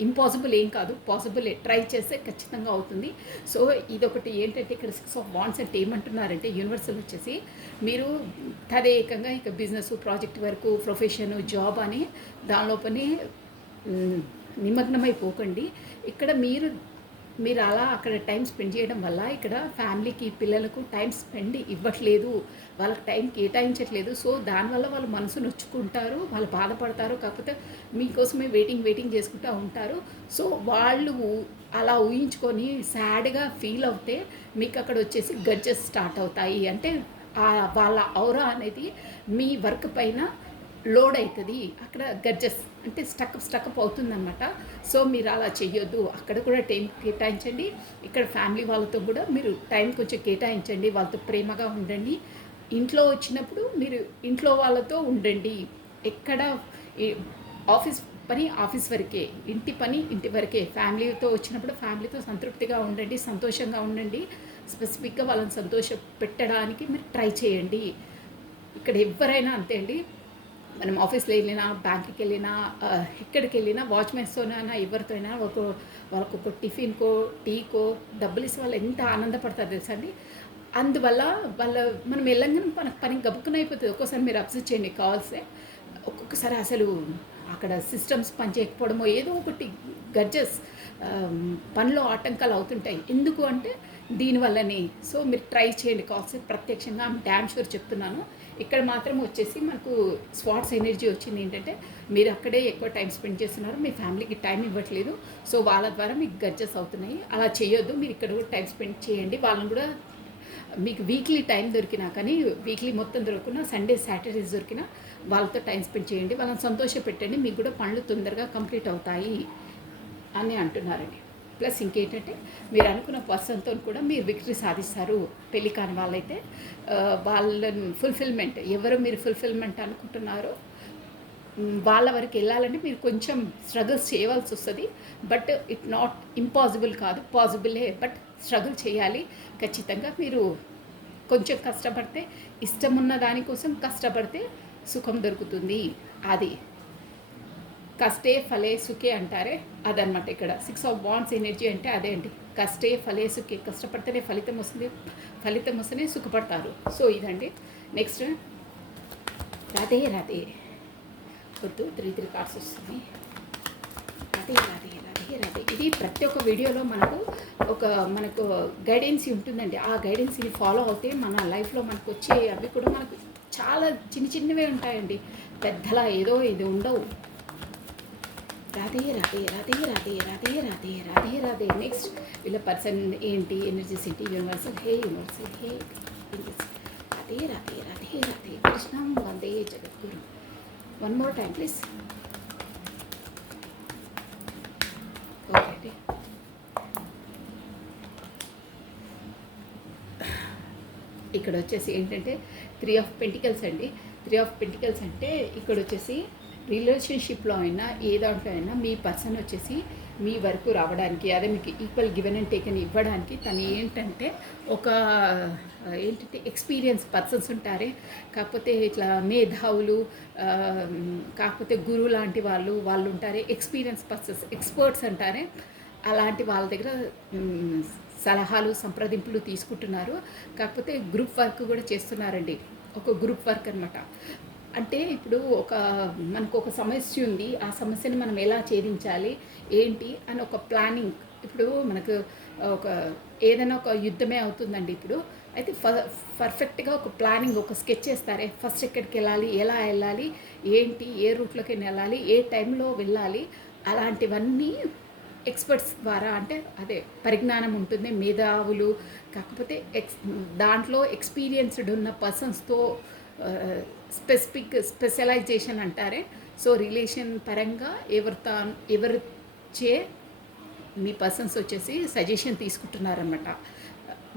ఇంపాసిబుల్ ఏం కాదు, పాసిబుల్. ట్రై చేస్తే ఖచ్చితంగా అవుతుంది. సో ఇదొకటి ఏంటంటే, ఇక్కడ 6 ఆఫ్ వాండ్స్ అంటే ఏమంటున్నారంటే యూనివర్సల్ వచ్చేసి, మీరు తదేకంగా ఇక బిజినెస్, ప్రాజెక్ట్ వరకు, ప్రొఫెషను, జాబ్ అని దానిలోపనే నిమగ్నమైపోకండి. ఇక్కడ మీరు అలా అక్కడ టైం స్పెండ్ చేయడం వల్ల ఇక్కడ ఫ్యామిలీకి, పిల్లలకు టైం స్పెండ్ ఇవ్వట్లేదు, వాళ్ళకి టైం కేటాయించట్లేదు. సో దానివల్ల వాళ్ళు మనసు నొచ్చుకుంటారు, వాళ్ళు బాధపడతారు, కాకపోతే మీకోసమే వెయిటింగ్ చేసుకుంటూ ఉంటారు. సో వాళ్ళు అలా ఊహించుకొని సాడ్గా ఫీల్ అవుతే మీకు అక్కడ వచ్చేసి గడ్జెస్ స్టార్ట్ అవుతాయి. అంటే వాళ్ళ ఔరా అనేది మీ వర్క్ పైన లోడ్ అవుతుంది. అక్కడ గడ్జెస్ అంటే స్టక్అప్ అవుతుందన్నమాట. సో మీరు అలా చెయ్యొద్దు, అక్కడ కూడా టైం కేటాయించండి. ఇక్కడ ఫ్యామిలీ వాళ్ళతో కూడా మీరు టైం కొంచెం కేటాయించండి, వాళ్ళతో ప్రేమగా ఉండండి. ఇంట్లో వచ్చినప్పుడు మీరు ఇంట్లో వాళ్ళతో ఉండండి. ఎక్కడ ఆఫీస్ పని ఆఫీస్ వరకే, ఇంటి పని ఇంటి వరకే. ఫ్యామిలీతో వచ్చినప్పుడు ఫ్యామిలీతో సంతృప్తిగా ఉండండి, సంతోషంగా ఉండండి. స్పెసిఫిక్గా వాళ్ళని సంతోష పెట్టడానికి మీరు ట్రై చేయండి. ఇక్కడ ఎవరైనా అంతే అండి, మనం ఆఫీస్లో వెళ్ళినా, బ్యాంక్కి వెళ్ళినా, ఎక్కడికి వెళ్ళినా, వాచ్మెన్స్తోనైనా ఎవరితో అయినా వాళ్ళకు ఒక టిఫిన్కో, టీకో డబ్బులు ఇస్తే వాళ్ళు ఎంత ఆనందపడతారు తెలుసా అండి. అందువల్ల మనం వెళ్ళంగానే మనకు పని గబుక్కున అయిపోతుంది. ఒక్కోసారి మీరు అబ్జర్వ్ చేయండి, కాల్సే ఒక్కొక్కసారి అసలు అక్కడ సిస్టమ్స్ పనిచేయకపోవడమో ఏదో ఒకటి గడ్జెస్ పనిలో ఆటంకాలు అవుతుంటాయి. ఎందుకు అంటే దీనివల్లనే. సో మీరు ట్రై చేయండి కాల్స్ ప్రత్యక్షంగా, డ్యామ్ షూర్ చెప్తున్నాను. ఇక్కడ మాత్రం వచ్చేసి మనకు స్వాట్స్ ఎనర్జీ వచ్చింది. ఏంటంటే మీరు అక్కడే ఎక్కువ టైం స్పెండ్ చేస్తున్నారు, మీ ఫ్యామిలీకి టైం ఇవ్వట్లేదు. సో వాళ్ళ ద్వారా మీకు గడ్జెస్ అవుతున్నాయి. అలా చేయొద్దు, మీరు ఇక్కడ కూడా టైం స్పెండ్ చేయండి. వాళ్ళని కూడా మీకు వీక్లీ టైం దొరికినా, కానీ వీక్లీ మొత్తం దొరకకుండా సండే, సాటర్డేస్ దొరికినా వాళ్ళతో టైం స్పెండ్ చేయండి, వాళ్ళని సంతోష పెట్టండి. మీకు కూడా పనులు తొందరగా కంప్లీట్ అవుతాయి అని అంటున్నారండి. ప్లస్ ఇంకేంటంటే మీరు అనుకున్న పర్సన్తో కూడా మీరు విక్టరీ సాధిస్తారు. పెళ్ళి కాని వాళ్ళైతే వాళ్ళని ఫుల్ఫిల్మెంట్ ఎవరు మీరు ఫుల్ఫిల్మెంట్ అనుకుంటున్నారో వాళ్ళ వరకు వెళ్ళాలంటే మీరు కొంచెం స్ట్రగుల్స్ చేయవలసి వస్తుంది. బట్ ఇట్ నాట్ ఇంపాసిబుల్ కాదు, పాసిబులే. బట్ స్ట్రగుల్ చేయాలి ఖచ్చితంగా. మీరు కొంచెం కష్టపడితే, ఇష్టం ఉన్న దానికోసం కష్టపడితే సుఖం దొరుకుతుంది. అది కష్టే ఫలే సుఖే అంటారే, అదనమాట ఇక్కడ 6 ఆఫ్ వాండ్స్ ఎనర్జీ అంటే అదే అండి. కష్టే ఫలే సుఖే, కష్టపడితేనే ఫలితం వస్తుంది, ఫలితం వస్తేనే సుఖపడతారు. సో ఇదండి. నెక్స్ట్ రాధే రాధే వద్దు 3 కార్డ్స్ వస్తుంది. రాధే రాధే రాధే రాధే. ఇది ప్రతి ఒక్క వీడియోలో మనకు గైడెన్స్ ఉంటుందండి. ఆ గైడెన్స్ని ఫాలో అవుతే మన లైఫ్లో మనకు వచ్చే అవి కూడా మనకు చాలా చిన్నవే ఉంటాయండి, పెద్దలా ఏదో ఇది ఉండవు. రాధే రాధే రాధే రాధే రాధే రాధే రాధే రాధే. నెక్స్ట్ వీళ్ళ పర్సన్ ఏంటి, ఎనర్జీస్ ఏంటి, యూనివర్సల్ హే, యూనివర్సల్ హే. రాధే రాధే రాధే రాధే. కృష్ణం వందే జగద్గురు. One more time please. Okay, ఇక్కడ వచ్చేసి ఏంటంటే 3 ఆఫ్ పెంటికల్స్ అండి. 3 ఆఫ్ పెంటికల్స్ అంటే ఇక్కడ వచ్చేసి రిలేషన్షిప్లో అయినా ఏ దాంట్లో అయినా మీ పర్సన్ వచ్చేసి మీ వరకు రావడానికి, అదే మీకు ఈక్వల్ గివెన్ అండ్ టేకన్ ఇవ్వడానికి తను ఏంటంటే ఏంటంటే ఎక్స్పీరియన్స్ పర్సన్స్ ఉంటారే, కాకపోతే ఇట్లా మేధావులు, కాకపోతే గురువు లాంటి వాళ్ళు ఉంటారే, ఎక్స్పీరియన్స్ పర్సన్స్, ఎక్స్పర్ట్స్ అంటారే, అలాంటి వాళ్ళ దగ్గర సలహాలు సంప్రదింపులు తీసుకుంటున్నారు. కాకపోతే గ్రూప్ వర్క్ కూడా చేస్తున్నారండి. ఒక గ్రూప్ వర్క్ అనమాట. అంటే ఇప్పుడు మనకు ఒక సమస్య ఉంది, ఆ సమస్యని మనం ఎలా ఛేదించాలి ఏంటి అని ఒక ప్లానింగ్. ఇప్పుడు మనకు ఏదైనా ఒక యుద్ధమే అవుతుందండి ఇప్పుడు. అయితే పర్ఫెక్ట్గా ఒక ప్లానింగ్, ఒక స్కెచ్ చేస్తారే, ఫస్ట్ ఎక్కడికి వెళ్ళాలి, ఎలా వెళ్ళాలి, ఏంటి, ఏ రూట్లోకి వెళ్ళాలి, ఏ టైంలో వెళ్ళాలి, అలాంటివన్నీ ఎక్స్పర్ట్స్ ద్వారా, అంటే అదే పరిజ్ఞానం ఉంటుంది, మేధావులు, కాకపోతే దాంట్లో ఎక్స్పీరియన్స్డ్ ఉన్న పర్సన్స్తో స్పెషలైజేషన్ అంటారే. సో రిలేషన్ పరంగా ఎవరిచే మీ పర్సన్స్ వచ్చేసి సజెషన్ తీసుకుంటున్నారన్నమాట.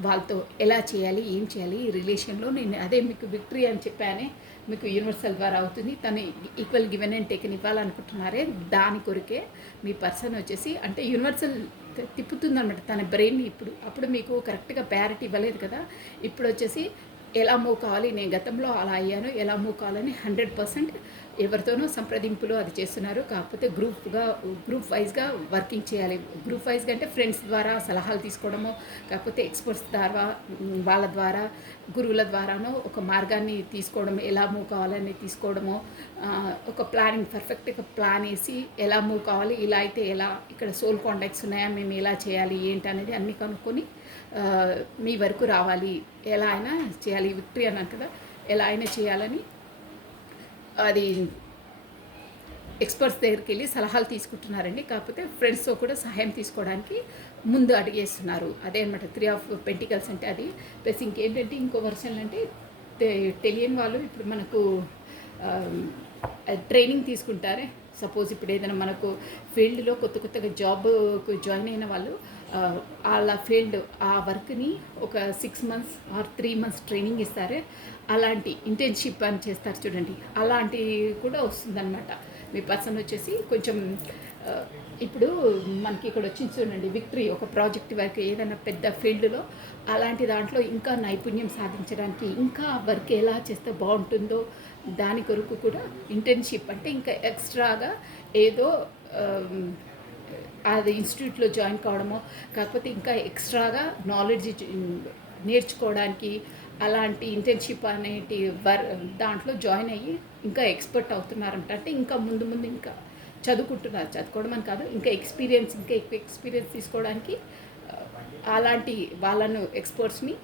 వాళ్ళతో ఎలా చేయాలి, ఏం చేయాలి ఈ రిలేషన్లో. నేను అదే మీకు విక్టరీ అని చెప్పానే, మీకు యూనివర్సల్ ద్వారా అవుతుంది. తను ఈక్వల్ గివెన్ అండ్ టేకన్ ఇవ్వాలనుకుంటున్నారే, దాని కొరికే మీ పర్సన్ వచ్చేసి అంటే యూనివర్సల్ తిప్పుతుందన్నమాట తన బ్రెయిన్. అప్పుడు మీకు కరెక్ట్గా ప్యారిటీ ఇవ్వలేదు కదా, ఇప్పుడు వచ్చేసి ఎలా మూవ్ కావాలి, నేను గతంలో అలా అయ్యాను, ఎలా మూవ్ కావాలని 100% ఎవరితోనో సంప్రదింపులు అది చేస్తున్నారు. కాకపోతే గ్రూప్ వైజ్గా వర్కింగ్ చేయాలి. గ్రూప్ వైజ్గా అంటే ఫ్రెండ్స్ ద్వారా సలహాలు తీసుకోవడమో, కాకపోతే ఎక్స్పర్ట్స్ ద్వారా, వాళ్ళ ద్వారా, గురువుల ద్వారానో ఒక మార్గాన్ని తీసుకోవడం, ఎలా మూవ్ కావాలని తీసుకోవడమో, ఒక ప్లానింగ్ పర్ఫెక్ట్గా ప్లాన్ వేసి ఎలా మూవ్ కావాలి, ఇలా అయితే ఎలా, ఇక్కడ సోల్ కాంటాక్ట్స్ ఉన్నాయా, మేము ఎలా చేయాలి ఏంటి అనేది అన్నీ కనుక్కొని మీ వరకు రావాలి, ఎలా అయినా చేయాలి. విక్టరీ అన్నాను కదా, ఎలా అయినా చేయాలని అది ఎక్స్పర్ట్స్ దగ్గరికి వెళ్ళి సలహాలు తీసుకుంటున్నారండి. కాకపోతే ఫ్రెండ్స్తో కూడా సహాయం తీసుకోవడానికి ముందు అడిగేస్తున్నారు. అదే అనమాట 3 ఆఫ్ పెంటికల్స్ అంటే అది. ప్లస్ ఇంకేంటంటే ఇంకో వర్షన్ అంటే తెలియని వాళ్ళు ఇప్పుడు మనకు ట్రైనింగ్ తీసుకుంటారే. సపోజ్ ఇప్పుడు ఏదైనా మనకు ఫీల్డ్లో కొత్తగా జాబ్కు జాయిన్ అయిన వాళ్ళు వాళ్ళ ఫీల్డ్ ఆ వర్క్ని ఒక 6 months ఆర్ 3 months ట్రైనింగ్ ఇస్తారే, అలాంటి ఇంటర్న్షిప్ అని చేస్తారు చూడండి, అలాంటి కూడా వస్తుందన్నమాట. మీ పర్సన్ వచ్చేసి కొంచెం ఇప్పుడు మనకి ఇక్కడ వచ్చింది చూడండి విక్టరీ, ఒక ప్రాజెక్ట్ వర్క్ ఏదైనా పెద్ద ఫీల్డ్లో, అలాంటి దాంట్లో ఇంకా నైపుణ్యం సాధించడానికి, ఇంకా వర్క్ ఎలా చేస్తే బాగుంటుందో దాని కొరకు కూడా ఇంటర్న్షిప్ అంటే ఇంకా ఎక్స్ట్రాగా ఏదో అది ఇన్స్టిట్యూట్లో జాయిన్ కావడమో, కాకపోతే ఇంకా ఎక్స్ట్రాగా నాలెడ్జ్ నేర్చుకోవడానికి అలాంటి ఇంటర్న్షిప్ అనేటి దాంట్లో జాయిన్ అయ్యి ఇంకా ఎక్స్పర్ట్ అవుతున్నారంట. అంటే ఇంకా ముందు ఇంకా చదువుకోవడం అని కాదు, ఇంకా ఎక్కువ ఎక్స్పీరియన్స్ తీసుకోవడానికి అలాంటి వాళ్ళను ఎక్స్పర్ట్స్ని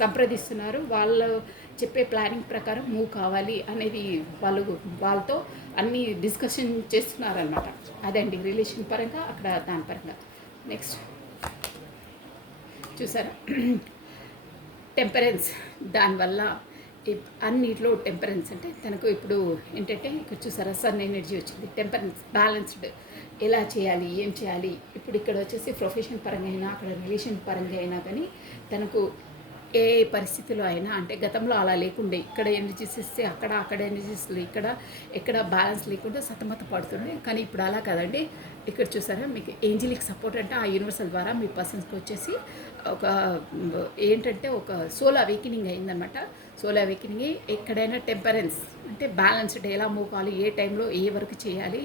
సంప్రదిస్తున్నారు. వాళ్ళు చెప్పే ప్లానింగ్ ప్రకారం మూవ్ కావాలి అనేది వాళ్ళతో అన్ని డిస్కషన్ చేస్తున్నారనమాట. అదండి రిలేషన్ పరంగా అక్కడ దాని పరంగా. నెక్స్ట్ చూసారా టెంపరెన్స్, దానివల్ల అన్నిట్లో టెంపరెన్స్ అంటే తనకు ఇప్పుడు ఏంటంటే ఇక్కడ చూసారా సన్ ఎనర్జీ వచ్చింది. టెంపరెన్స్ బ్యాలెన్స్డ్ ఎలా చేయాలి, ఏం చేయాలి. ఇప్పుడు ఇక్కడ వచ్చేసి ప్రొఫెషన్ పరంగా అయినా అక్కడ రిలేషన్ పరంగా అయినా కానీ తనకు ఏ పరిస్థితిలో అయినా అంటే గతంలో అలా లేకుండే ఇక్కడ ఎనర్జీస్ ఇస్తే అక్కడ ఎనర్జీస్ ఇక్కడ ఎక్కడ బ్యాలెన్స్ లేకుండా సతమత పడుతుండే. కానీ ఇప్పుడు అలా కదండి. ఇక్కడ చూసారా మీకు ఏంజిలిక్ సపోర్ట్ అంటే ఆ యూనివర్సల్ ద్వారా మీ పర్సన్స్కి వచ్చేసి ఒక ఏంటంటే ఒక సోల్ అవేకినింగ్ అయిందనమాట. సోల్ అవేకినింగ్ ఎక్కడైనా టెంపరెన్స్ అంటే బ్యాలెన్స్డ్ ఎలా మూవ్ కావాలి, ఏ టైంలో ఏ వర్క్ చేయాలి,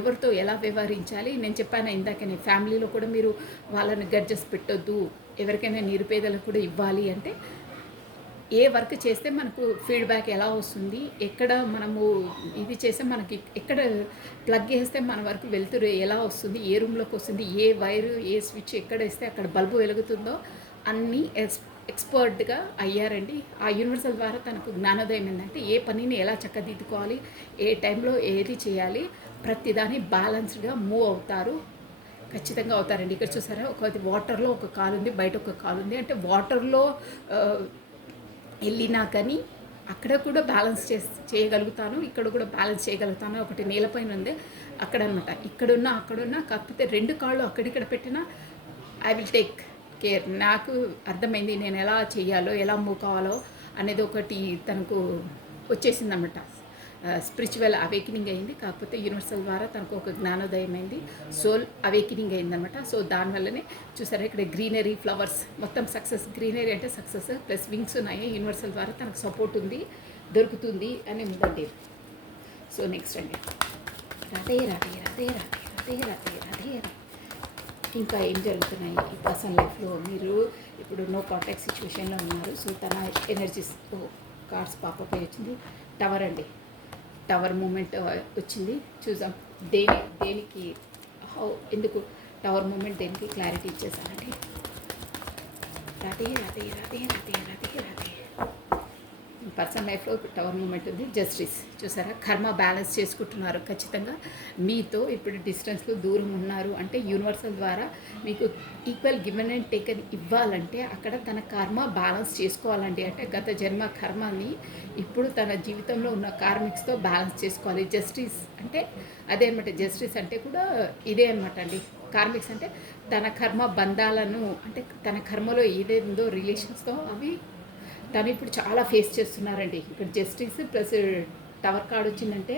ఎవరితో ఎలా వ్యవహరించాలి. నేను చెప్పాను ఇందాకనే ఫ్యామిలీలో కూడా మీరు వాళ్ళని గడ్జెస్ పెట్టొద్దు, ఎవరికైనా నిరుపేదలకు కూడా ఇవ్వాలి. అంటే ఏ వర్క్ చేస్తే మనకు ఫీడ్బ్యాక్ ఎలా వస్తుంది, ఎక్కడ మనము ఇది చేస్తే మనకి ఎక్కడ ప్లగ్ వేస్తే మన వరకు వెళ్తురు ఎలా వస్తుంది, ఏ రూమ్లోకి వస్తుంది, ఏ వైరు ఏ స్విచ్ ఎక్కడ వేస్తే అక్కడ బల్బు వెలుగుతుందో అన్నీ ఎక్స్పర్ట్గా అయ్యారండి. ఆ యూనివర్సల్ ద్వారా తనకు జ్ఞానోదయం ఏంటంటే ఏ పనిని ఎలా చక్కదిద్దుకోవాలి, ఏ టైంలో ఏది చేయాలి, ప్రతిదాన్ని బ్యాలెన్స్డ్గా మూవ్ అవుతారు. ఖచ్చితంగా అవుతారండి. ఇక్కడ చూసారా ఒకటి వాటర్లో ఒక కాలు ఉంది, బయట ఒక కాలు ఉంది. అంటే వాటర్లో వెళ్ళినా కానీ అక్కడ కూడా బ్యాలెన్స్ చేయగలుగుతాను, ఇక్కడ కూడా బ్యాలెన్స్ చేయగలుగుతాను. ఒకటి నేలపైన ఉంది అక్కడ అనమాట. అక్కడున్నా కాకపోతే రెండు కాళ్ళు అక్కడిక్కడ పెట్టినా ఐ విల్ టేక్ కేర్. నాకు అర్థమైంది నేను ఎలా చేయాలో ఎలా మూవ్ కావాలో అనేది ఒకటి తనకు వచ్చేసిందన్నమాట. స్పిరిచువల్ అవేకినింగ్ అయింది. కాకపోతే యూనివర్సల్ ద్వారా తనకు ఒక జ్ఞానోదయం అయింది, సోల్ అవేకినింగ్ అయిందనమాట. సో దానివల్లనే చూసారా ఇక్కడ గ్రీనరీ ఫ్లవర్స్ మొత్తం సక్సెస్. గ్రీనరీ అంటే సక్సెస్ ప్లస్ వింగ్స్ ఉన్నాయి. యూనివర్సల్ ద్వారా తనకు సపోర్ట్ ఉంది, దొరుకుతుంది అని ఉందండి. సో నెక్స్ట్ అండి రాధే రాధే రాధే రాధే రాధే రాధే రాధే. ఇంకా ఏం జరుగుతున్నాయి ఈ పర్సనల్ లైఫ్లో. మీరు ఇప్పుడు నో కాంటాక్ట్ సిచ్యువేషన్లో ఉన్నారు. సో తన ఎనర్జీస్ కార్డ్స్ పాపపై వచ్చింది. టవర్ అండి, టవర్ మూమెంట్ వచ్చింది. చూద్దాం దేనికి ఎందుకు టవర్ మూమెంట్ దేనికి క్లారిటీ ఇచ్చేసానండి. రాధే రాధే రాధే రాధే రాధే రాధే. పర్సనల్ లైఫ్లో టవర్ మూమెంట్ ఉంది. జస్టిస్ చూసారా కర్మ బ్యాలెన్స్ చేసుకుంటున్నారు. ఖచ్చితంగా మీతో ఇప్పుడు డిస్టెన్స్లో దూరం ఉన్నారు అంటే యూనివర్సల్ ద్వారా మీకు ఈక్వల్ గివెన్ అండ్ టేకన్ ఇవ్వాలంటే అక్కడ తన కర్మ బ్యాలెన్స్ చేసుకోవాలండి. అంటే గత జన్మ కర్మని ఇప్పుడు తన జీవితంలో ఉన్న కార్మిక్స్తో బ్యాలెన్స్ చేసుకోవాలి. జస్టిస్ అంటే అదే అనమాట. జస్టిస్ అంటే కూడా ఇదే అనమాట అండి. కార్మిక్స్ అంటే తన కర్మ బంధాలను అంటే తన కర్మలో ఏదేందో రిలేషన్స్తో అవి తను ఇప్పుడు చాలా ఫేస్ చేస్తున్నారండి. ఇక్కడ జస్టిస్ ప్లస్ టవర్ కార్డ్ వచ్చిందంటే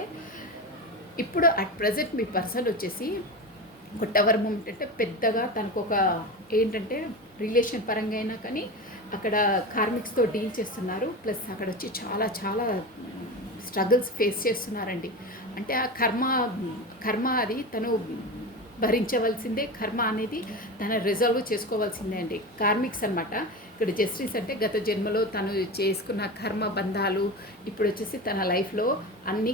ఇప్పుడు అట్ ప్రజెంట్ మీ పర్సన్ వచ్చేసి ఒక టవర్ మూమెంట్ అంటే పెద్దగా తనకు ఒక ఏంటంటే రిలేషన్ పరంగా అయినా కానీ అక్కడ కార్మిక్స్తో డీల్ చేస్తున్నారు. ప్లస్ అక్కడ వచ్చి చాలా చాలా స్ట్రగుల్స్ ఫేస్ చేస్తున్నారండి. అంటే ఆ కర్మ అది తను భరించవలసిందే. కర్మ అనేది తన రిజల్వ్ చేసుకోవాల్సిందే అండి. కార్మిక్స్ అనమాట. ఇక్కడ జస్టిస్ అంటే గత జన్మలో తను చేసుకున్న కర్మ బంధాలు ఇప్పుడు వచ్చేసి తన లైఫ్లో అన్ని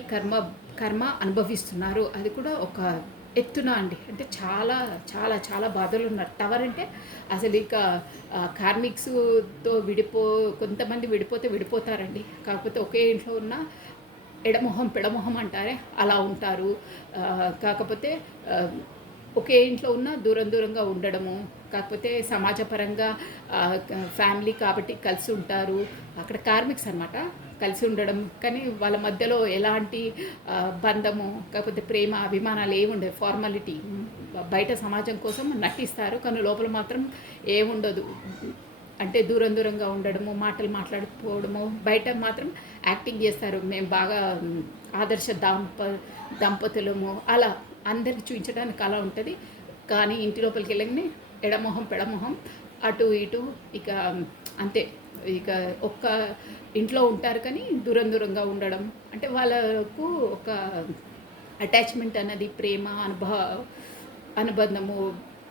కర్మ అనుభవిస్తున్నారు. అది కూడా ఒక ఎత్తున అండి. అంటే చాలా చాలా చాలా బాధలు ఉన్నారు. టవర్ అంటే అసలు ఇక కార్మిక్స్తో కొంతమంది విడిపోతే విడిపోతారండి. కాకపోతే ఒకే ఇంట్లో ఉన్న ఎడమొహం పెడమొహం అంటారే అలా ఉంటారు. కాకపోతే ఒకే ఇంట్లో ఉన్న దూరంగా ఉండడము. కాకపోతే సమాజపరంగా ఫ్యామిలీ కాబట్టి కలిసి ఉంటారు. అక్కడ కార్మిక్స్ అనమాట కలిసి ఉండడం. కానీ వాళ్ళ మధ్యలో ఎలాంటి బంధము కాకపోతే ప్రేమ అభిమానాలు ఏముండవు. ఫార్మాలిటీ బయట సమాజం కోసం నటిస్తారు కానీ లోపల మాత్రం ఏముండదు. అంటే దూరంగా ఉండడము, మాటలు మాట్లాడుకోవడము, బయట మాత్రం యాక్టింగ్ చేస్తారు. మేము బాగా ఆదర్శ దంపతులము అలా అందరికి చూపించడానికి అలా ఉంటుంది. కానీ ఇంటి లోపలికి వెళ్ళగానే ఎడమొహం పెడమొహం అటు ఇటు ఇక అంతే. ఇక ఒక్క ఇంట్లో ఉంటారు కానీ దూరంగా ఉండడం. అంటే వాళ్ళకు ఒక అటాచ్మెంట్ అన్నది ప్రేమ అనుబంధము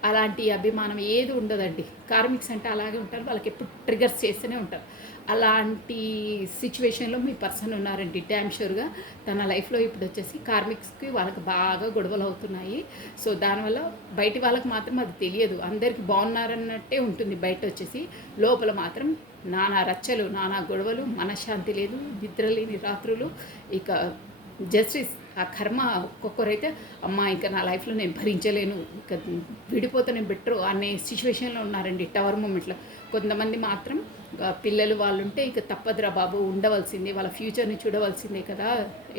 అలాంటి అభిమానం ఏది ఉండదండి. కార్మిక్స్ అంటే అలాగే ఉంటారు. వాళ్ళకి ఎప్పుడు ట్రిగర్స్ చేస్తూనే ఉంటారు. అలాంటి సిచ్యువేషన్లో మీ పర్సన్ ఉన్నారండి. డ్యామ్ షూర్గా తన లైఫ్లో ఇప్పుడు వచ్చేసి కార్మిక్స్కి వాళ్ళకి బాగా గొడవలు అవుతున్నాయి. సో దానివల్ల బయటి వాళ్ళకి మాత్రం అది తెలియదు. అందరికీ బాగున్నారన్నట్టే ఉంటుంది బయట వచ్చేసి. లోపల మాత్రం నానా రచ్చలు, నానా గొడవలు, మనశ్శాంతి లేదు, నిద్ర లేని రాత్రులు. ఇక జస్టిస్ ఆ కర్మ ఒక్కొక్కరైతే అమ్మ ఇంకా నా లైఫ్లో నేను భరించలేను, ఇంకా విడిపోతే నేను బెటరు అనే సిచ్యువేషన్లో ఉన్నారండి టవర్ మూమెంట్లో. కొంతమంది మాత్రం పిల్లలు వాళ్ళు ఉంటే ఇక తప్పదురా బాబు ఉండవలసిందే, వాళ్ళ ఫ్యూచర్ని చూడవలసిందే కదా,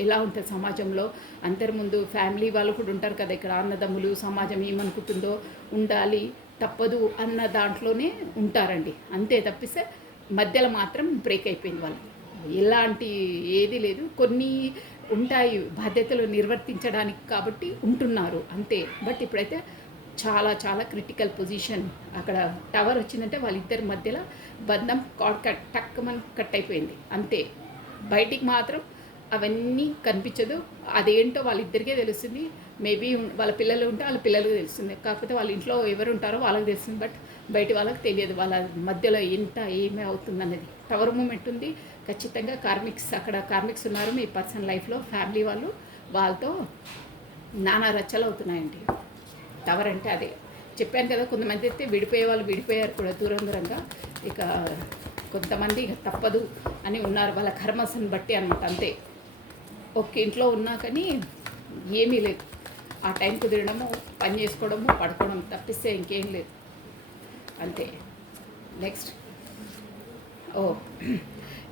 ఎలా ఉంటుంది సమాజంలో అందరి ముందు ఫ్యామిలీ వాళ్ళు కూడా ఉంటారు కదా ఇక్కడ, అన్నదమ్ములు సమాజం ఏమనుకుంటుందో ఉండాలి తప్పదు అన్న దాంట్లోనే ఉంటారండి. అంతే తప్పిస్తే మధ్యలో మాత్రం బ్రేక్ అయిపోయింది వాళ్ళు. ఎలాంటి ఏది లేదు, కొన్ని ఉంటాయి బాధ్యతలు నిర్వర్తించడానికి కాబట్టి ఉంటున్నారు అంతే. బట్ ఇప్పుడైతే చాలా చాలా క్రిటికల్ పొజిషన్, అక్కడ టవర్ వచ్చిందంటే వాళ్ళిద్దరి మధ్యలో బంధం టక్కుమని కట్ అయిపోయింది అంతే. బయటికి మాత్రం అవన్నీ కనిపించదు, అదేంటో వాళ్ళిద్దరికే తెలుస్తుంది. మేబీ వాళ్ళ పిల్లలు ఉంటే వాళ్ళ పిల్లలకు తెలుస్తుంది, కాకపోతే వాళ్ళ ఇంట్లో ఎవరు ఉంటారో వాళ్ళకి తెలుస్తుంది. బట్ బయట వాళ్ళకి తెలియదు వాళ్ళ మధ్యలో ఎంత ఏమీ అవుతుందన్నది. టవర్ మూమెంట్ ఉంది ఖచ్చితంగా. అక్కడ కార్మిక్స్ ఉన్నారు మీ పర్సనల్ లైఫ్లో, ఫ్యామిలీ వాళ్ళు, వాళ్ళతో నానా రచ్చలు అవుతున్నాయండి. టవర్ అంటే అదే చెప్పాను కదా, కొంతమంది అయితే విడిపోయే వాళ్ళు విడిపోయారు కూడా దూరం దూరంగా. ఇక కొంతమంది ఇక తప్పదు అని ఉన్నారు వాళ్ళ కర్మస్ని బట్టి అనమాట అంతే. ఒక్క ఇంట్లో ఉన్నా కానీ ఏమీ లేదు, ఆ టైం కుదిరడము, పని చేసుకోవడము, పడుకోవడం తప్పిస్తే ఇంకేం లేదు అంతే. నెక్స్ట్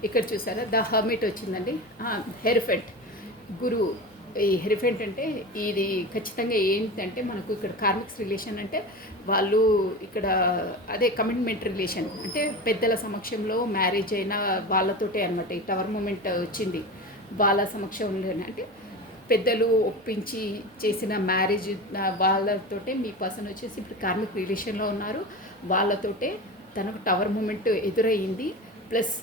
ఇక్కడ చూసారా ద హర్మిట్ వచ్చిందండి. హెరిఫెంట్ గురువు. ఈ హెరిఫెంట్ అంటే ఇది ఖచ్చితంగా ఏంటంటే మనకు ఇక్కడ కార్మిక్స్ రిలేషన్ అంటే వాళ్ళు ఇక్కడ అదే కమిట్మెంట్ రిలేషన్ అంటే పెద్దల సమక్షంలో మ్యారేజ్ అయిన వాళ్ళతోటే అనమాట ఈ టవర్ మూమెంట్ వచ్చింది. వాళ్ళ సమక్షంలోనే అంటే పెద్దలు ఒప్పించి చేసిన మ్యారేజ్ వాళ్ళతోటే మీ పర్సన్ వచ్చేసి ఇప్పుడు కార్మిక్ రిలేషన్లో ఉన్నారు, వాళ్ళతోటే తనకు టవర్ మూమెంట్ ఎదురయ్యింది. ప్లస్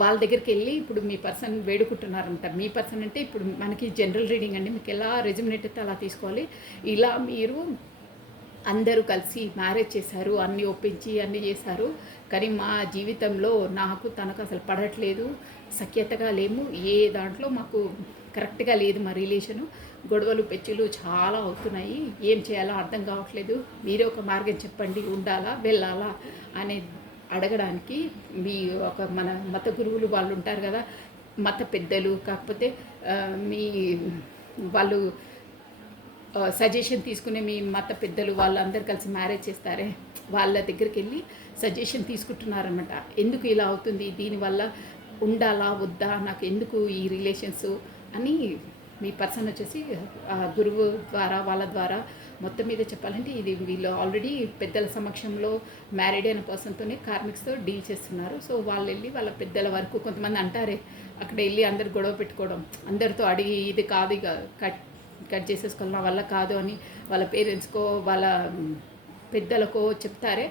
వాళ్ళ దగ్గరికి వెళ్ళి ఇప్పుడు మీ పర్సన్ వేడుకుంటున్నారంట. మీ పర్సన్ అంటే ఇప్పుడు మనకి జనరల్ రీడింగ్ అండి, మీకు ఎలా రెజ్యుమినేట్ అయితే అలా తీసుకోవాలి. ఇలా మీరు అందరూ కలిసి మ్యారేజ్ చేశారు, అన్నీ ఒప్పించి అన్నీ చేశారు, కానీ మా జీవితంలో నాకు తనకు అసలు పడట్లేదు, సఖ్యతగా లేము, ఏ దాంట్లో మాకు కరెక్ట్గా లేదు మా రిలేషను, గొడవలు పెచ్చులు చాలా అవుతున్నాయి, ఏం చేయాలో అర్థం కావట్లేదు, మీరే ఒక మార్గం చెప్పండి, ఉండాలా వెళ్ళాలా అనే అడగడానికి మీ ఒక మన మత గురువులు వాళ్ళు ఉంటారు కదా, మత పెద్దలు, కాకపోతే మీ వాళ్ళు సజెషన్ తీసుకునే మీ మత పెద్దలు వాళ్ళందరూ కలిసి మ్యారేజ్ చేస్తారే, వాళ్ళ దగ్గరికి వెళ్ళి సజెషన్ తీసుకుంటున్నారన్నమాట. ఎందుకు ఇలా అవుతుంది, దీనివల్ల ఉండాలా వద్దా, నాకు ఎందుకు ఈ రిలేషన్స్ అని మీ పర్సన్ వచ్చేసి గురువు ద్వారా వాళ్ళ ద్వారా మొత్తం మీద చెప్పాలంటే ఇది వీళ్ళు ఆల్రెడీ పెద్దల సమక్షంలో మ్యారీడ్ అయిన పర్సన్తోనే కార్మిక్స్తో డీల్ చేస్తున్నారు. సో వాళ్ళు వెళ్ళి వాళ్ళ పెద్దల వరకు కొంతమంది అంటారే అక్కడ వెళ్ళి అందరు గొడవ పెట్టుకోవడం, అందరితో అడిగి ఇది కాదు ఇక కట్ చేసేసుకోవాలి వల్ల కాదు అని వాళ్ళ పేరెంట్స్కో వాళ్ళ పెద్దలకో చెప్తారే,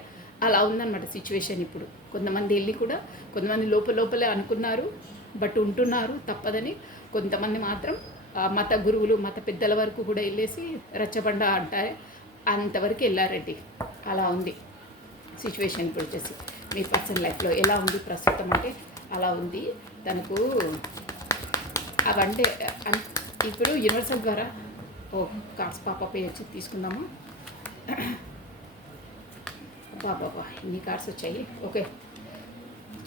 అలా ఉందన్నమాట సిచ్యువేషన్ ఇప్పుడు. కొంతమంది వెళ్ళి కూడా కొంతమంది లోపలే అనుకున్నారు బట్ ఉంటున్నారు తప్పదని, కొంతమంది మాత్రం మత గురువులు మత పెద్దల వరకు కూడా వెళ్ళేసి రచ్చబండ అంటారే అంతవరకు వెళ్ళారండి. అలా ఉంది సిచ్యువేషన్ ఇప్పుడు వచ్చేసి మీ పర్సనల్ లైఫ్లో ఎలా ఉంది ప్రస్తుతం అంటే అలా ఉంది. తనకు అవంటే ఇప్పుడు యూనివర్సల్ ద్వారా కార్డ్స్ పాప పే వచ్చి తీసుకుందామా. బాబా ఇన్ని కార్డ్స్ వచ్చాయి. ఓకే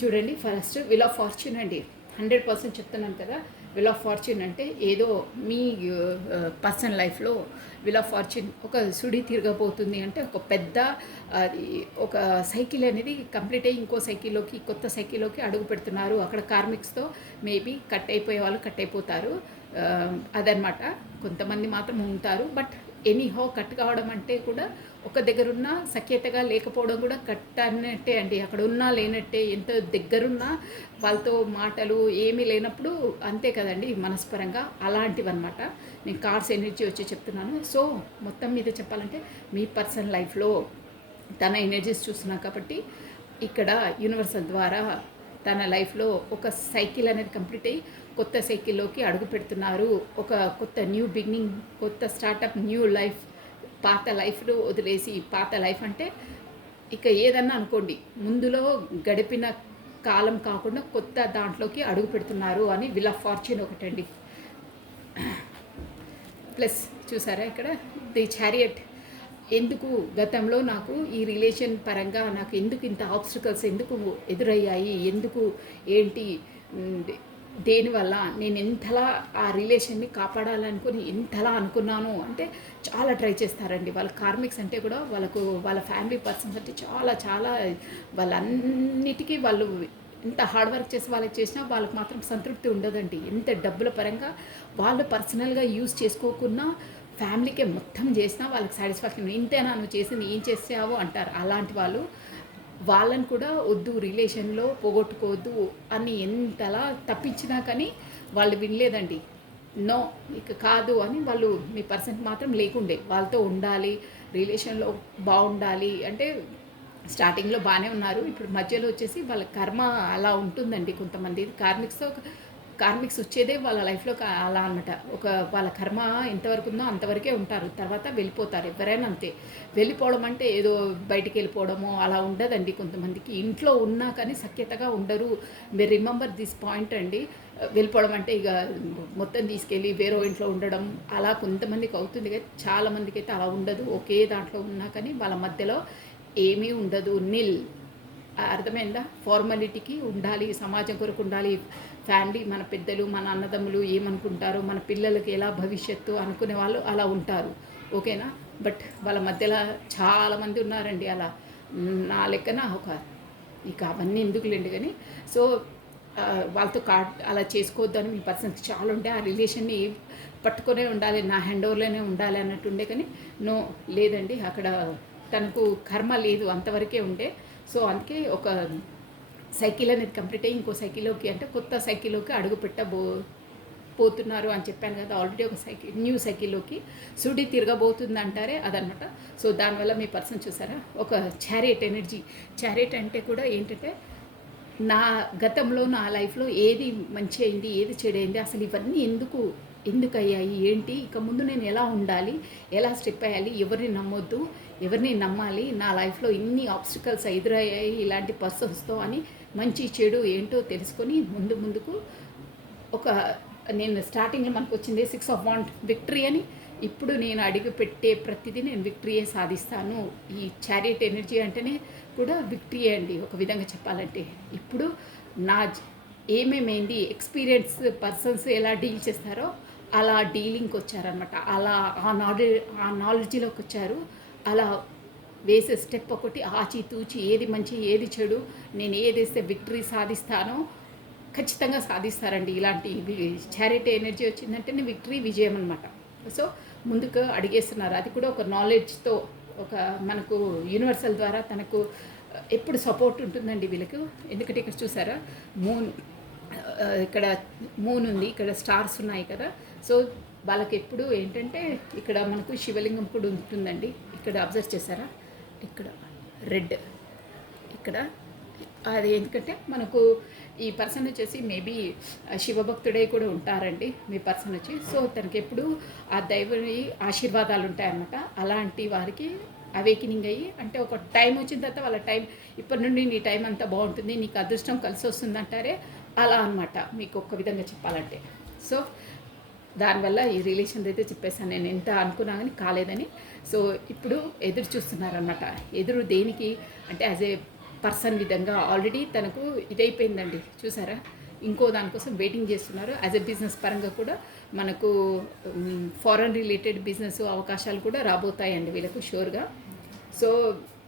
చూడండి, ఫస్ట్ విల్ ఆఫ్ ఫార్చ్యూన్ అండి. 100% చెప్తున్నాను కదా, విల్ ఆఫ్ ఫార్చ్యూన్ అంటే ఏదో మీ పర్సనల్ లైఫ్లో విల్ ఆఫ్ ఫార్చ్యూన్ ఒక సుడి తిరగబోతుంది అంటే ఒక పెద్ద ఒక సైకిల్ అనేది కంప్లీట్ అయ్యి ఇంకో సైకిల్లోకి కొత్త సైకిల్లోకి అడుగు పెడుతున్నారు. అక్కడ కార్మిక్స్తో మేబీ కట్ అయిపోయే వాళ్ళు కట్ అయిపోతారు అదనమాట. కొంతమంది మాత్రం ఉంటారు బట్ ఎనీహో కట్ కావడం అంటే కూడా ఒక దగ్గరున్న సఖ్యతగా లేకపోవడం కూడా కట్ అన్నట్టే అండి. అక్కడ ఉన్నా లేనట్టే, ఎంత దగ్గరున్నా వాళ్ళతో మాటలు ఏమీ లేనప్పుడు అంతే కదండి మనస్పరంగా, అలాంటివన్నమాట. నేను కార్డ్స్ ఎనర్జీ వచ్చి చెప్తున్నాను. సో మొత్తం మీద చెప్పాలంటే మీ పర్సనల్ లైఫ్లో తన ఎనర్జీస్ చూస్తున్నా కాబట్టి ఇక్కడ యూనివర్సల్ ద్వారా తన లైఫ్లో ఒక సైకిల్ అనేది కంప్లీట్ అయ్యి కొత్త సైకిల్లోకి అడుగు పెడుతున్నారు. ఒక కొత్త న్యూ బిగినింగ్, కొత్త స్టార్టప్, న్యూ లైఫ్. పాత లైఫ్ను వదిలేసి, పాత లైఫ్ అంటే ఇక ఏదన్నా అనుకోండి, ముందులో గడిపిన కాలం కాకుండా కొత్త దాంట్లోకి అడుగు పెడుతున్నారు అని విల్ ఆఫ్ ఫార్చ్యూన్ ఒకటండి. ప్లస్ చూసారా ఇక్కడ ది చారియట్. ఎందుకు గతంలో నాకు ఈ రిలేషన్ పరంగా నాకు ఎందుకు ఇంత ఆబ్స్టికల్స్ ఎందుకు ఎదురయ్యాయి, ఎందుకు ఏంటి దేనివల్ల నేను ఎంతలా ఆ రిలేషన్ని కాపాడాలనుకుని ఎంతలా అనుకున్నాను అంటే చాలా ట్రై చేస్తారండి. వాళ్ళ కార్మిక్స్ అంటే కూడా వాళ్ళ ఫ్యామిలీ పర్సన్స్ అంటే చాలా చాలా వాళ్ళన్నిటికీ వాళ్ళు ఎంత హార్డ్ వర్క్ చేసి వాళ్ళకి చేసినా వాళ్ళకి మాత్రం సంతృప్తి ఉండదండి. ఎంత డబ్బుల పరంగా వాళ్ళు పర్సనల్గా యూజ్ చేసుకోకున్నా ఫ్యామిలీకే మొత్తం చేసినా వాళ్ళకి సాటిస్ఫాక్షన్ ఇంతేనా నువ్వు చేసింది ఏం చేసావు అంటారు. అలాంటి వాళ్ళని కూడా వద్దు రిలేషన్లో పోగొట్టుకోవద్దు అని ఎంతలా తప్పించినా కానీ వాళ్ళు వినలేదండి. నో ఇక కాదు అని వాళ్ళు మీ పర్సన్కి మాత్రం లేకుండే వాళ్ళతో ఉండాలి రిలేషన్లో బాగుండాలి అంటే స్టార్టింగ్లో బాగానే ఉన్నారు. ఇప్పుడు మధ్యలో వచ్చేసి వాళ్ళ కర్మ అలా ఉంటుందండి. కొంతమంది కార్మిక్స్ వచ్చేదే వాళ్ళ లైఫ్లో అలా అనమాట. వాళ్ళ కర్మ ఎంతవరకు ఉందో అంతవరకే ఉంటారు, తర్వాత వెళ్ళిపోతారు. ఎవరైనా అంతే. వెళ్ళిపోవడం అంటే ఏదో బయటికి వెళ్ళిపోవడమో అలా ఉండదండి. కొంతమందికి ఇంట్లో ఉన్నా కానీ సఖ్యతగా ఉండరు. మీరు రిమెంబర్ దిస్ పాయింట్ అండి. వెళ్ళిపోవడం అంటే ఇక మొత్తం తీసుకెళ్ళి వేరే ఇంట్లో ఉండడం అలా కొంతమందికి అవుతుంది, కానీ చాలామందికి అయితే అలా ఉండదు. ఒకే దాంట్లో ఉన్నా కానీ వాళ్ళ మధ్యలో ఏమీ ఉండదు, నిల్. అర్థమైందా? ఫార్మాలిటీకి ఉండాలి, సమాజం కొరకు ఉండాలి. ఫ్యామిలీ, మన పెద్దలు, మన అన్నదమ్ములు ఏమనుకుంటారో, మన పిల్లలకి ఎలా భవిష్యత్తు అనుకునే వాళ్ళు అలా ఉంటారు. ఓకేనా? బట్ వాళ్ళ మధ్యలో చాలామంది ఉన్నారండి అలా. నా లెక్కన ఇక అవన్నీ ఎందుకులేండి కానీ. సో వాళ్ళతో అలా చేసుకోవద్దని మీ పర్సన్స్ చాలా ఉంటే ఆ రిలేషన్ని పట్టుకొనే ఉండాలి, నా హ్యాండ్ ఓవర్లోనే ఉండాలి అన్నట్టుండే. కానీ నో, లేదండి, అక్కడ తనకు కర్మ లేదు, అంతవరకే ఉండే. సో అందుకే ఒక సైకిల్ అనేది కంప్లీట్ అయ్యి ఇంకో సైకిల్లోకి అంటే కొత్త సైకిల్లోకి అడుగు పోతున్నారు అని చెప్పాను కదా. ఆల్రెడీ ఒక న్యూ సైకిల్లోకి సుడి తిరగబోతుంది అంటారే అదనమాట. సో దానివల్ల మీ పర్సన్ చూసారా ఒక చారియట్ ఎనర్జీ. చారియట్ అంటే కూడా ఏంటంటే నా గతంలో నా లైఫ్లో ఏది మంచి అయింది ఏది చెడైంది అసలు ఇవన్నీ ఎందుకు అయ్యాయి ఏంటి, ఇక ముందు నేను ఎలా ఉండాలి, ఎలా స్టెప్ అయ్యాలి, ఎవరిని నమ్మొద్దు, ఎవరిని నమ్మాలి, నా లైఫ్లో ఇన్ని ఆబ్స్టికల్స్ ఎదురయ్యాయి ఇలాంటి పర్సన్స్తో అని మంచి చెడు ఏంటో తెలుసుకొని ముందుకు నేను స్టార్టింగ్లో మనకు వచ్చింది 6 of Wands విక్టరీ అని. ఇప్పుడు నేను అడుగు పెట్టే ప్రతిదీ నేను విక్టరీయే సాధిస్తాను. ఈ చారియట్ ఎనర్జీ అంటేనే కూడా విక్టరీయే అండి ఒక విధంగా చెప్పాలంటే. ఇప్పుడు నా ఏమేమైంది ఎక్స్పీరియన్స్ పర్సన్స్ ఎలా డీల్ చేస్తారో అలా డీలింగ్కి వచ్చారనమాట. అలా ఆ నాలెడ్జ్లోకి వచ్చారు. అలా వేసే స్టెప్ ఒకటి ఆచితూచి ఏది మంచి ఏది చెడు, నేను ఏదేస్తే విక్టరీ సాధిస్తానో ఖచ్చితంగా సాధిస్తారండి. ఇలాంటి చారిటీ ఎనర్జీ వచ్చిందంటేనే విక్టరీ, విజయం అనమాట. సో ముందుకు అడిగేస్తున్నారు. అది కూడా ఒక నాలెడ్జ్తో, మనకు యూనివర్సల్ ద్వారా తనకు ఎప్పుడు సపోర్ట్ ఉంటుందండి వీళ్ళకు. ఎందుకంటే ఇక్కడ చూసారా ఇక్కడ మూన్ ఉంది, ఇక్కడ స్టార్స్ ఉన్నాయి కదా. సో వాళ్ళకి ఎప్పుడు ఏంటంటే ఇక్కడ మనకు శివలింగం కూడా ఉంటుందండి. ఇక్కడ అబ్జర్వ్ చేశారా, ఇక్కడ రెడ్, ఇక్కడ అది ఎందుకంటే మనకు ఈ పర్సన్ వచ్చేసి మేబీ శివభక్తుడై కూడా ఉంటారండి మీ పర్సన్ వచ్చి. సో తనకి ఎప్పుడు ఆ దైవని ఆశీర్వాదాలు ఉంటాయన్నమాట. అలాంటి వారికి అవేకినింగ్ అయ్యి అంటే ఒక టైం వచ్చిన తర్వాత వాళ్ళ టైం ఇప్పటి నుండి నీ టైం అంతా బాగుంటుంది, నీకు అదృష్టం కలిసి వస్తుంది అంటారే అలా అనమాట మీకు ఒక్క విధంగా చెప్పాలంటే. సో దానివల్ల ఈ రిలేషన్ అయితే చెప్పేసాను నేను ఎంత అనుకున్నా కానీ కాలేదని. సో ఇప్పుడు ఎదురు చూస్తున్నారనమాట. ఎదురు దేనికి అంటే యాజ్ ఏ పర్సన్ విధంగా ఆల్రెడీ తనకు ఇదైపోయిందండి చూసారా. ఇంకో దానికోసం వెయిటింగ్ చేస్తున్నారు. యాజ్ ఎ బిజినెస్ పరంగా కూడా మనకు ఫారెన్ రిలేటెడ్ బిజినెస్ అవకాశాలు కూడా రాబోతాయండి వీళ్ళకు షూర్గా. సో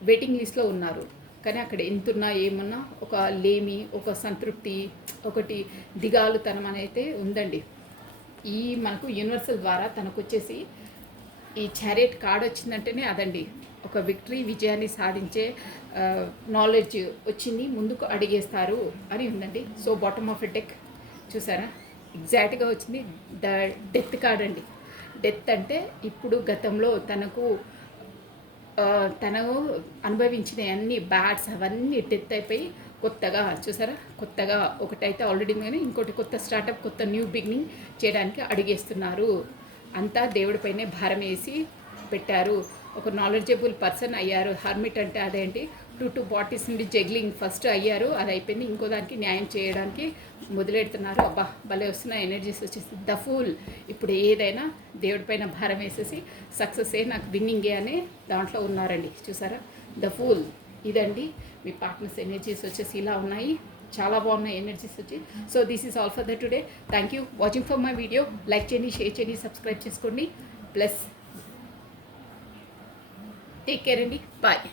వెయిటింగ్ లిస్ట్లో ఉన్నారు. కానీ అక్కడ ఎంతున్నా ఏమన్నా ఒక లేమి, ఒక సంతృప్తి, ఒకటి దిగాలుతనం అనేది ఉందండి. ఈ మనకు యూనివర్సల్ ద్వారా తనకు వచ్చేసి ఈ చారియట్ కార్డ్ వచ్చిందంటేనే అదండి ఒక విక్టరీ, విజయాన్ని సాధించే నాలెడ్జ్ వచ్చింది, ముందుకు అడిగేస్తారు అని ఉందండి. So bottom of a deck చూసారా ఎగ్జాక్ట్గా వచ్చింది డెత్ కార్డ్ అండి. డెత్ అంటే ఇప్పుడు గతంలో తను అనుభవించిన అన్ని బ్యాడ్స్ అవన్నీ డెత్ అయిపోయి కొత్తగా చూసారా, కొత్తగా ఒకటైతే ఆల్రెడీ కానీ ఇంకోటి కొత్త స్టార్టప్, కొత్త న్యూ బిగినింగ్ చేయడానికి అడిగేస్తున్నారు. అంతా దేవుడిపైనే భారం వేసి పెట్టారు. ఒక నాలెడ్జబుల్ పర్సన్ అయ్యారు. హర్మిట్ అంటే అదేంటి 2 బాటిల్స్ నుండి జగ్లింగ్ ఫస్ట్ అయ్యారు, అది అయిపోయింది. ఇంకో దానికి న్యాయం చేయడానికి మొదలెడుతున్నారు. అబ్బా భలే వస్తున్న ఎనర్జీస్ వచ్చేసి ద ఫూల్. ఇప్పుడు ఏదైనా దేవుడిపైన భారం వేసేసి సక్సెస్ నాకు విన్నింగే అనే దాంట్లో ఉన్నారండి చూసారా. ద ఫూల్ ఇదండి మీ పార్ట్నర్స్ ఎనర్జీస్ వచ్చేసి ఇలా ఉన్నాయి, చాలా బాగున్నాయి ఎనర్జీస్ వచ్చి. So this is all for the today. Thank you watching for my video. Like చేయండి, షేర్ చేయండి, సబ్స్క్రైబ్ చేసుకోండి. ప్లస్ టేక్ కేర్ అండి. బాయ్.